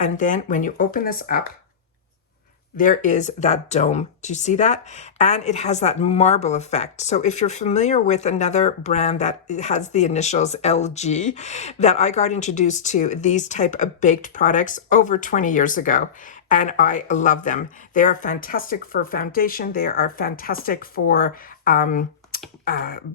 And then when you open this up, there is that dome. Do you see that? And it has that marble effect. So if you're familiar with another brand that has the initials LG, that I got introduced to these type of baked products over 20 years ago, and I love them. They are fantastic for foundation. They are fantastic for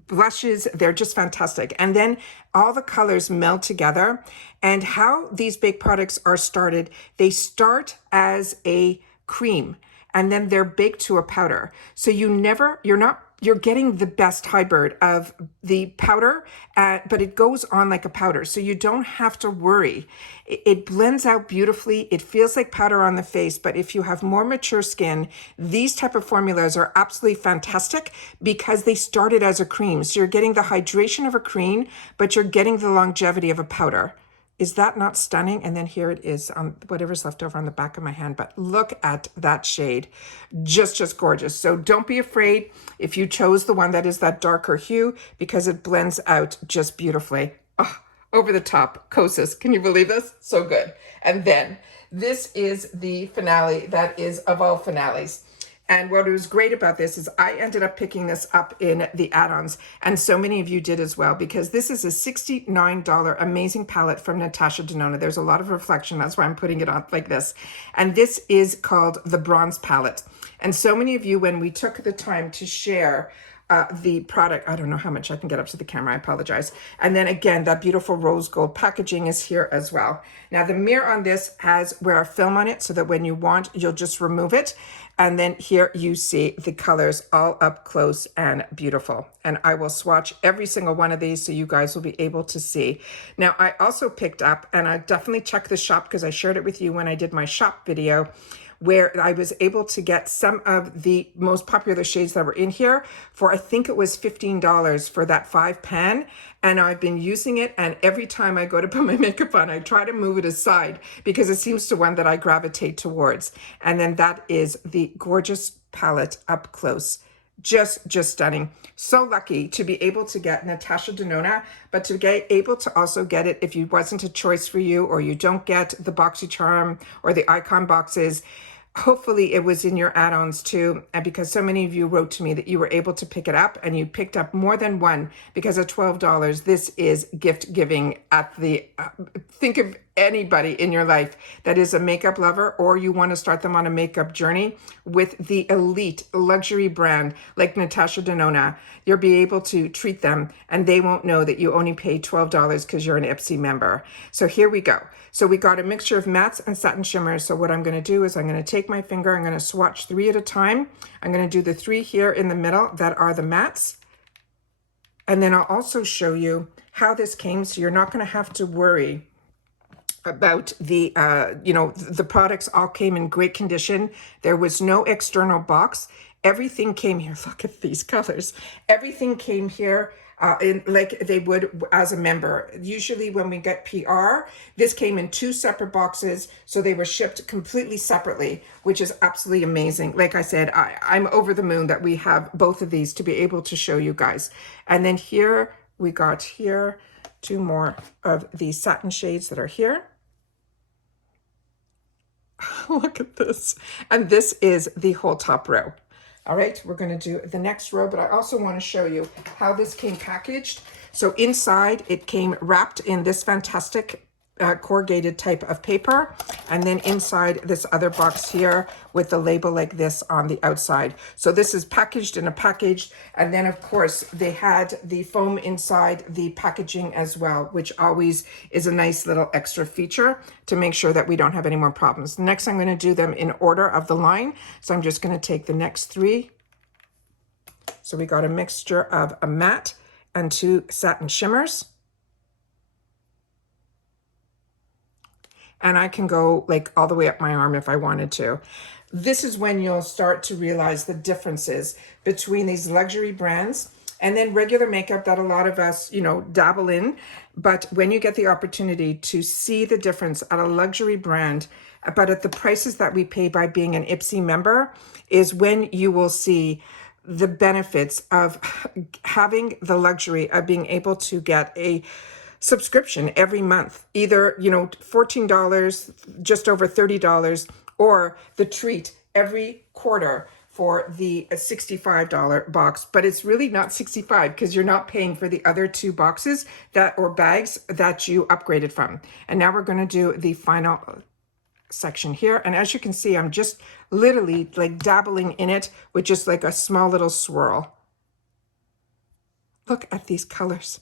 blushes. They're just fantastic. And then all the colors meld together. And how these baked products are started, they start as a cream, and then they're baked to a powder. So you're getting the best hybrid of the powder, but it goes on like a powder. So you don't have to worry. It blends out beautifully. It feels like powder on the face, but if you have more mature skin, these type of formulas are absolutely fantastic because they started as a cream. So you're getting the hydration of a cream, but you're getting the longevity of a powder. Is that not stunning? And then here it is on whatever's left over on the back of my hand. But look at that shade. Just gorgeous. So don't be afraid if you chose the one that is that darker hue, because it blends out just beautifully. Oh, over the top. Kosas. Can you believe this? So good. And then this is the finale that is of all finales. And what was great about this is I ended up picking this up in the add-ons, and so many of you did as well, because this is a $69 amazing palette from Natasha Denona. There's a lot of reflection. That's why I'm putting it on like this. And this is called the Bronze Palette. And so many of you, when we took the time to share the product. I don't know how much I can get up to the camera. I apologize. And then again, that beautiful rose gold packaging is here as well. Now the mirror on this has wear a film on it so that when you want, you'll just remove it. And then here you see the colors all up close and beautiful. And I will swatch every single one of these so you guys will be able to see. Now I also picked up, and I definitely checked the shop because I shared it with you when I did my shop video, where I was able to get some of the most popular shades that were in here for, I think it was $15 for that 5 pan. And I've been using it, and every time I go to put my makeup on, I try to move it aside because it seems to one that I gravitate towards. And then that is the gorgeous palette up close. Just stunning. So lucky to be able to get Natasha Denona, but to be able to also get it if it wasn't a choice for you, or you don't get the BOXYCHARM or the icon boxes. Hopefully it was in your add-ons too, and because so many of you wrote to me that you were able to pick it up, and you picked up more than one, because at $12 this is gift giving at the think of anybody in your life that is a makeup lover, or you want to start them on a makeup journey with the elite luxury brand like Natasha Denona. You'll be able to treat them, and they won't know that you only paid $12 because you're an IPSY member. So here we go. So we got a mixture of mattes and satin shimmers. So what I'm going to do is I'm going to take my finger, I'm going to swatch 3 at a time. I'm going to do the 3 here in the middle that are the mattes. And then I'll also show you how this came, so you're not going to have to worry about the, the products all came in great condition. There was no external box. Everything came here. Look at these colors. Everything came here in like they would as a member. Usually when we get PR, this came in 2 separate boxes. So they were shipped completely separately, which is absolutely amazing. Like I said, I'm over the moon that we have both of these to be able to show you guys. And then here we got here 2 more of these satin shades that are here. Look at this. And this is the whole top row. All right, we're going to do the next row, but I also want to show you how this came packaged. So inside it came wrapped in this fantastic corrugated type of paper, and then inside this other box here with the label like this on the outside. So this is packaged in a package, and then of course they had the foam inside the packaging as well, which always is a nice little extra feature to make sure that we don't have any more problems. Next, I'm going to do them in order of the line. So I'm just going to take the next 3. So we got a mixture of a matte and 2 satin shimmers. And I can go like all the way up my arm if I wanted to. This is when you'll start to realize the differences between these luxury brands and then regular makeup that a lot of us, dabble in. But when you get the opportunity to see the difference at a luxury brand, but at the prices that we pay by being an IPSY member, is when you will see the benefits of having the luxury of being able to get a subscription every month, either, $14, just over $30, or the treat every quarter for the $65 box. But it's really not $65 because you're not paying for the other 2 boxes or bags that you upgraded from. And now we're going to do the final section here. And as you can see, I'm just literally like dabbling in it with just like a small little swirl. Look at these colors.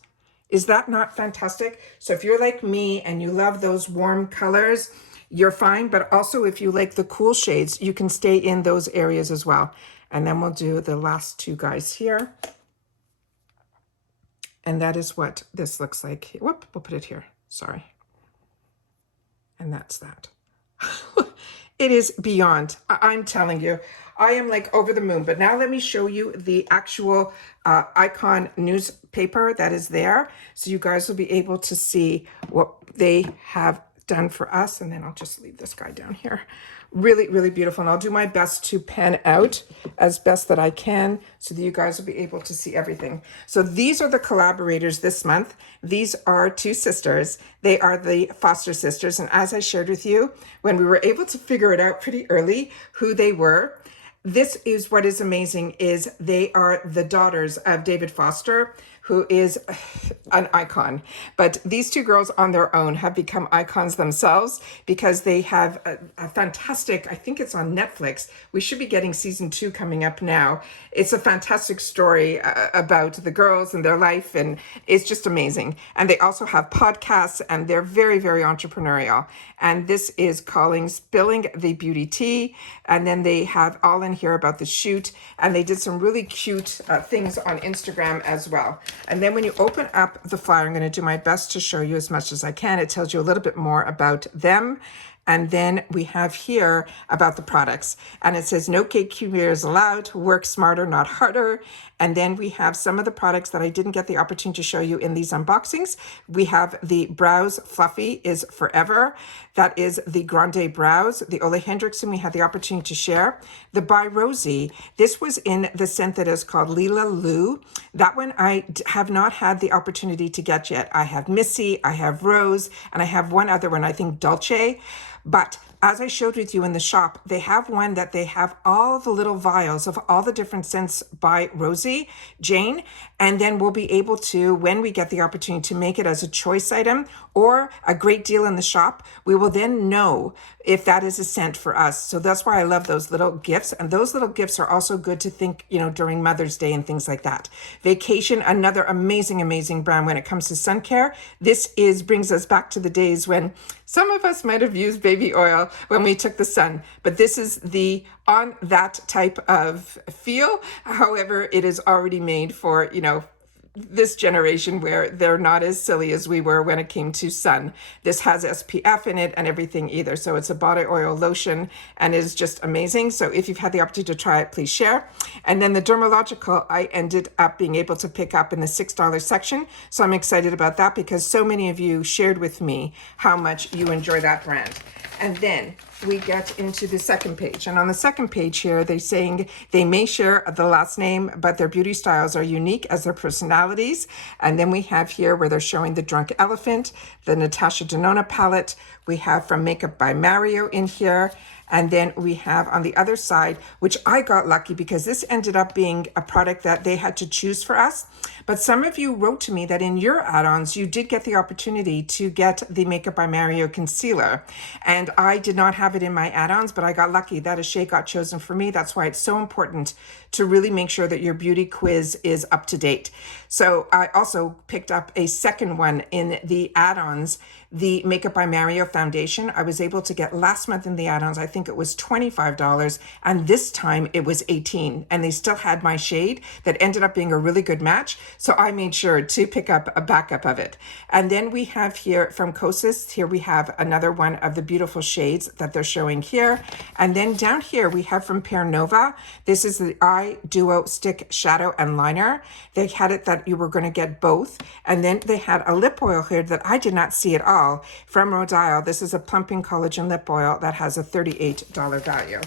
Is that not fantastic? So if you're like me and you love those warm colors, you're fine. But also if you like the cool shades, you can stay in those areas as well. And then we'll do the last 2 guys here. And that is what this looks like. Whoop, we'll put it here. Sorry. And that's that. It is beyond. I'm telling you, I am like over the moon. But now let me show you the actual icon newspaper that is there, so you guys will be able to see what they have done for us. And then I'll just leave this guy down here. Really, really beautiful. And I'll do my best to pan out as best that I can so that you guys will be able to see everything. So these are the collaborators this month. These are 2 sisters. They are the Foster sisters. And as I shared with you, when we were able to figure it out pretty early who they were, this is what is amazing, is they are the daughters of David Foster. who is an icon. But these two girls on their own have become icons themselves because they have a fantastic, I think it's on Netflix. We should be getting season 2 coming up now. It's a fantastic story about the girls and their life, and it's just amazing. And they also have podcasts, and they're very, very entrepreneurial. And this is calling Spilling the Beauty Tea. And then they have all in here about the shoot, and they did some really cute things on Instagram as well. And then when you open up the flyer, I'm going to do my best to show you as much as I can. It tells you a little bit more about them. And then we have here about the products. And it says, no gatekeepers allowed, work smarter, not harder. And then we have some of the products that I didn't get the opportunity to show you in these unboxings. We have the Brows Fluffy is Forever. That is the Grande Brows. The Ole Hendrickson we had the opportunity to share. The By Rosie, this was in the scent that is called Lila Lou. That one I have not had the opportunity to get yet. I have Missy, I have Rose, and I have one other one, I think Dolce. But as I showed with you in the shop, they have one that they have all the little vials of all the different scents by Rosie Jane. And then we'll be able to, when we get the opportunity to make it as a choice item or a great deal in the shop, we will then know if that is a scent for us. So that's why I love those little gifts. And those little gifts are also good to think, you know, during Mother's Day and things like that. Vacation, another amazing, amazing brand when it comes to sun care. This brings us back to the days when some of us might have used baby oil when we took the sun, but this is the on that type of feel. However, it is already made for, you know, this generation where they're not as silly as we were when it came to sun. This has SPF in it and everything either. So it's a body oil lotion and is just amazing. So if you've had the opportunity to try it, please share. And then the Dermalogical, I ended up being able to pick up in the $6 section. So I'm excited about that because so many of you shared with me how much you enjoy that brand. And then we get into the second page. And on the second page here, they're saying they may share the last name, but their beauty styles are unique as their personalities. And then we have here where they're showing the Drunk Elephant, the Natasha Denona palette. We have from Makeup by Mario in here. And then we have on the other side, which I got lucky because this ended up being a product that they had to choose for us. But some of you wrote to me that in your add-ons, you did get the opportunity to get the Makeup by Mario concealer. And I did not have it in my add-ons, but I got lucky that a shade got chosen for me. That's why it's so important to really make sure that your beauty quiz is up to date. So I also picked up a second one in the add-ons, the Makeup by Mario foundation. I was able to get last month in the add-ons, I think it was $25, and this time it was $18, and they still had my shade that ended up being a really good match. So I made sure to pick up a backup of it. And then we have here from Kosas, here we have another one of the beautiful shades that they're showing here. And then down here we have from Pear Nova, this is the Eye Duo Stick Shadow and Liner. They had it that you were going to get both. And then they had a lip oil here that I did not see at all from Rhode Isle. This is a plumping collagen lip oil that has a $38 value.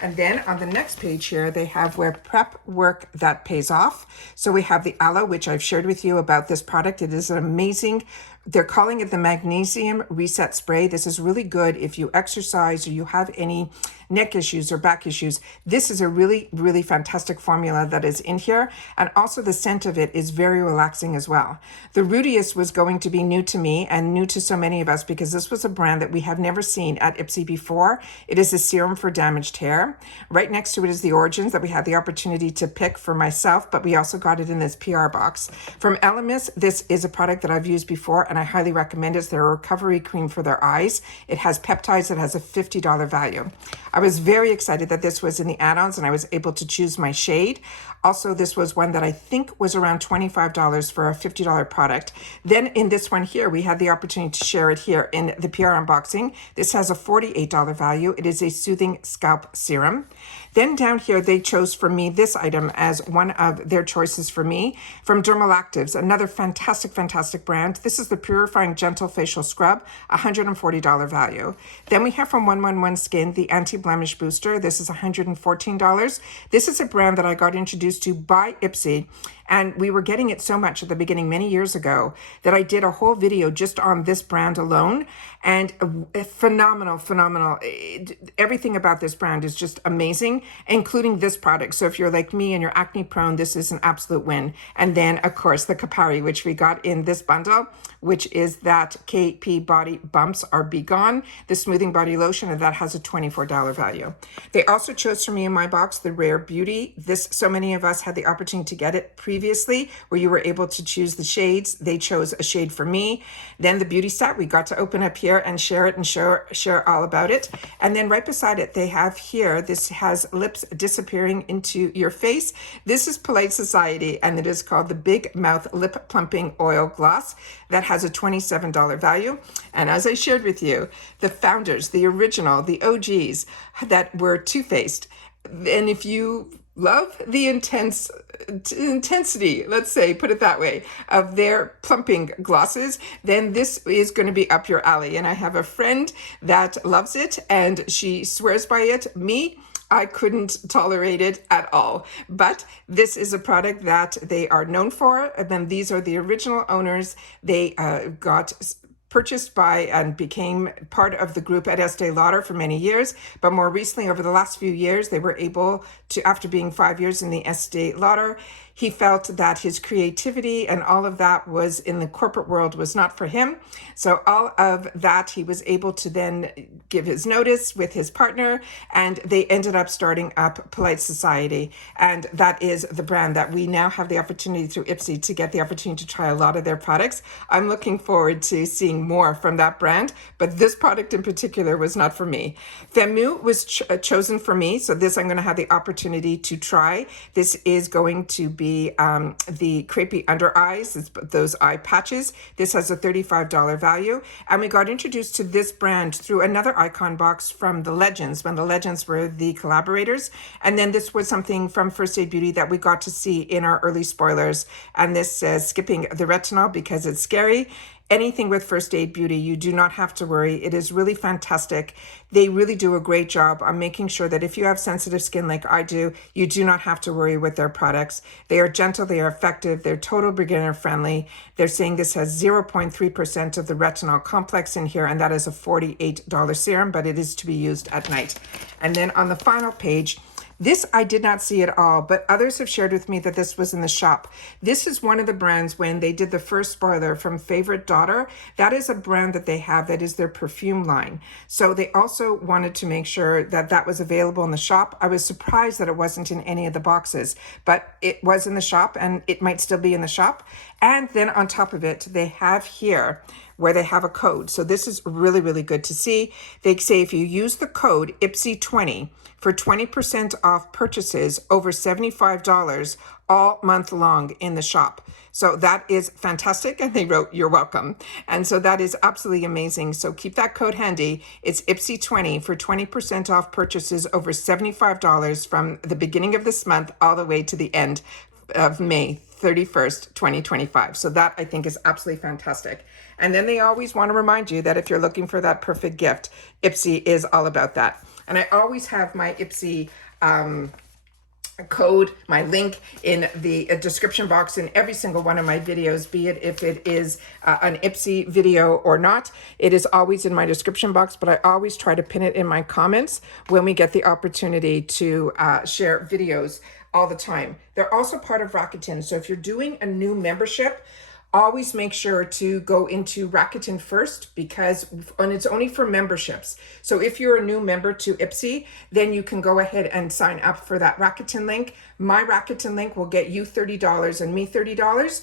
And then on the next page here, they have where prep work that pays off. So we have the aloe, which I've shared with you about this product. It is an amazing, they're calling it the Magnesium Reset Spray. This is really good if you exercise or you have any neck issues or back issues. This is a really, really fantastic formula that is in here. And also the scent of it is very relaxing as well. The Rudiest was going to be new to me and new to so many of us because this was a brand that we have never seen at IPSY before. It is a serum for damaged hair. Right next to it is the Origins that we had the opportunity to pick for myself, but we also got it in this PR box. From Elemis, this is a product that I've used before and I highly recommend it. It's their recovery cream for their eyes. It has peptides that has a $50 value. I was very excited that this was in the add-ons and I was able to choose my shade. Also, this was one that I think was around $25 for a $50 product. Then in this one here, we had the opportunity to share it here in the PR unboxing. This has a $48 value. It is a soothing scalp serum. Then down here, they chose for me this item as one of their choices for me from Dermalactives, another fantastic, fantastic brand. This is the Purifying Gentle Facial Scrub, $140 value. Then we have from 111 Skin, the Anti-Blemish Booster. This is $114. This is a brand that I got introduced to by IPSY. And we were getting it so much at the beginning many years ago that I did a whole video just on this brand alone. And phenomenal. Everything about this brand is just amazing. including this product. So if you're like me and you're acne prone, this is an absolute win. And then of course the Kapari, which we got in this bundle, which is that KP Body Bumps Are Be Gone, the smoothing body lotion, and that has a $24 value. They also chose for me in my box the Rare Beauty. This, so many of us had the opportunity to get it previously, where you were able to choose the shades. They chose a shade for me. Then the beauty set, we got to open up here and share it and share all about it. And then right beside it, they have here, this has lips disappearing into your face. This is Polite Society, and it is called the Big Mouth Lip Plumping Oil Gloss. That has a $27 value. And as I shared with you, the founders, the original, the OGs that were Too Faced. And if you love the intensity, let's say, put it that way, of their plumping glosses, then this is going to be up your alley. And I have a friend that loves it and she swears by it. Me, I couldn't tolerate it at all. But this is a product that they are known for. And then these are the original owners. They got purchased by and became part of the group at Estee Lauder for many years. But more recently, over the last few years, they were able to, after being 5 years in the Estee Lauder, he felt that his creativity and all of that was in the corporate world was not for him. So all of that, he was able to then give his notice with his partner, and they ended up starting up Polite Society. And that is the brand that we now have the opportunity through IPSY to get the opportunity to try a lot of their products. I'm looking forward to seeing more from that brand, but this product in particular was not for me. Femu was chosen for me, so this I'm going to have the opportunity to try. This is going to be the crepey under eyes, those eye patches. This has a $35 value. And we got introduced to this brand through another icon box from the Legends, when the Legends were the collaborators. And then this was something from First Aid Beauty that we got to see in our early spoilers. And this says skipping the retinol because it's scary. Anything with First Aid Beauty, you do not have to worry. It is really fantastic. They really do a great job on making sure that if you have sensitive skin like I do, you do not have to worry with their products. They are gentle, they are effective, they're total beginner friendly. They're saying this has 0.3% of the retinol complex in here, and that is a $48 serum, but it is to be used at night. And then on the final page, this I did not see at all, but others have shared with me that this was in the shop. This is one of the brands when they did the first spoiler from Favorite Daughter. That is a brand that they have that is their perfume line. So they also wanted to make sure that that was available in the shop. I was surprised that it wasn't in any of the boxes, but it was in the shop and it might still be in the shop. And then on top of it, they have here where they have a code. So this is really, really good to see. They say if you use the code IPSY20 for 20% off purchases over $75 all month long in the shop. So that is fantastic. And they wrote, "You're welcome." And so that is absolutely amazing. So keep that code handy. It's IPSY20 for 20% off purchases over $75 from the beginning of this month all the way to the end of May 31st, 2025. So that I think is absolutely fantastic. And then they always want to remind you that if you're looking for that perfect gift, IPSY is all about that. And I always have my IPSY code, my link in the description box in every single one of my videos, be it if it is an IPSY video or not. It is always in my description box, but I always try to pin it in my comments when we get the opportunity to share videos all the time. They're also part of Rakuten. So if you're doing a new membership, always make sure to go into Rakuten first and it's only for memberships. So if you're a new member to IPSY, then you can go ahead and sign up for that Rakuten link. My Rakuten link will get you $30 and me $30.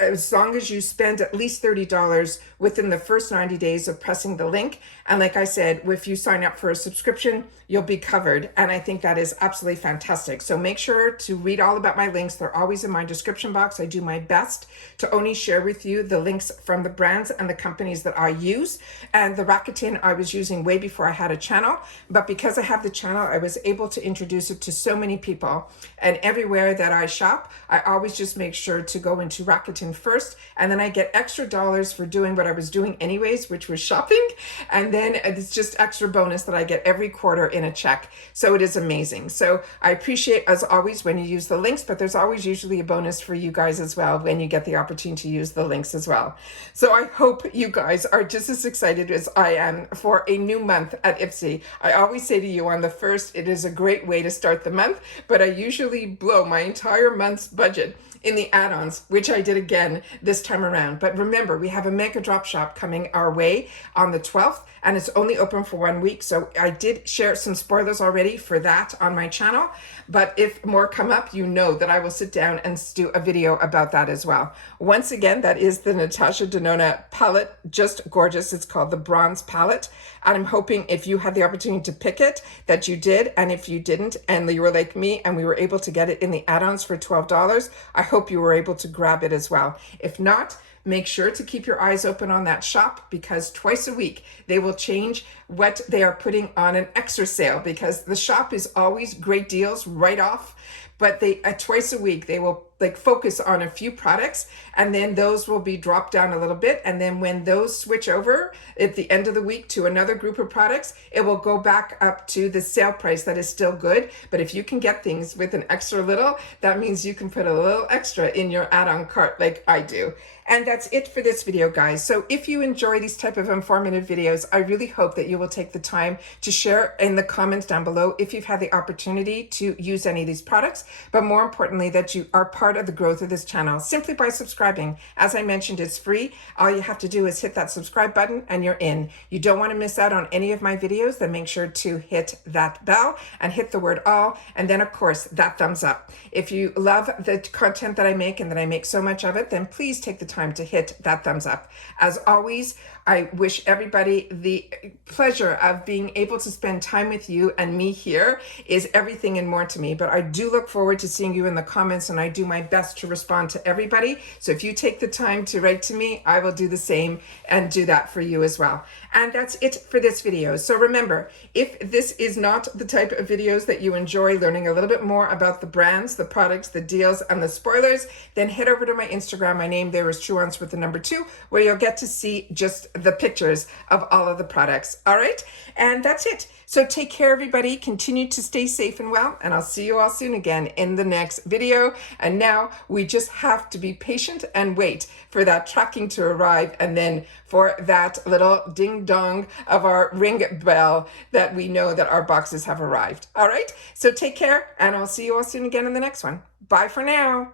As long as you spend at least $30 within the first 90 days of pressing the link. And like I said, if you sign up for a subscription, you'll be covered. And I think that is absolutely fantastic. So make sure to read all about my links. They're always in my description box. I do my best to only share with you the links from the brands and the companies that I use. And the Rakuten I was using way before I had a channel. But because I have the channel, I was able to introduce it to so many people. And everywhere that I shop, I always just make sure to go into Rakuten Rakuten first, and then I get extra dollars for doing what I was doing anyways, which was shopping. And then it's just extra bonus that I get every quarter in a check. So it is amazing. So I appreciate, as always, when you use the links, but there's always usually a bonus for you guys as well when you get the opportunity to use the links as well. So I hope you guys are just as excited as I am for a new month at IPSY. I always say to you on the first, it is a great way to start the month, but I usually blow my entire month's budget in the add-ons, which I did again this time around. But remember, we have a mega drop shop coming our way on the 12th, and it's only open for 1 week. So I did share some spoilers already for that on my channel. But if more come up, you know that I will sit down and do a video about that as well. Once again, that is the Natasha Denona palette. Just gorgeous. It's called the Bronze Palette. And I'm hoping if you had the opportunity to pick it, that you did. And if you didn't, and you were like me, and we were able to get it in the add-ons for $12, I hope you were able to grab it as well. If not, make sure to keep your eyes open on that shop, because twice a week they will change what they are putting on an extra sale, because the shop is always great deals right off, but they twice a week they will like focus on a few products, and then those will be dropped down a little bit, and then when those switch over at the end of the week to another group of products, it will go back up to the sale price that is still good. But if you can get things with an extra little, that means you can put a little extra in your add-on cart like I do. And that's it for this video, guys. So if you enjoy these type of informative videos, I really hope that you will take the time to share in the comments down below if you've had the opportunity to use any of these products, but more importantly, that you are part of the growth of this channel simply by subscribing. As I mentioned, it's free. All you have to do is hit that subscribe button and you're in. You don't want to miss out on any of my videos, then make sure to hit that bell and hit the word all, and then of course that thumbs up. If you love the content that I make and that I make so much of it, then please take the time to hit that thumbs up. As always, I wish everybody the pleasure of being able to spend time with you, and me here is everything and more to me. But I do look forward to seeing you in the comments, and I do my best to respond to everybody. So if you take the time to write to me, I will do the same and do that for you as well. And that's it for this video. So remember, if this is not the type of videos that you enjoy, learning a little bit more about the brands, the products, the deals, and the spoilers, then head over to my Instagram. My name there is Truewants with the number 2, where you'll get to see just the pictures of all of the products. All right, and that's it. So take care, everybody. Continue to stay safe and well, and I'll see you all soon again in the next video. And now we just have to be patient and wait for that tracking to arrive, and then for that little ding dong of our ring bell that we know that our boxes have arrived. All right, so take care, and I'll see you all soon again in the next one. Bye for now.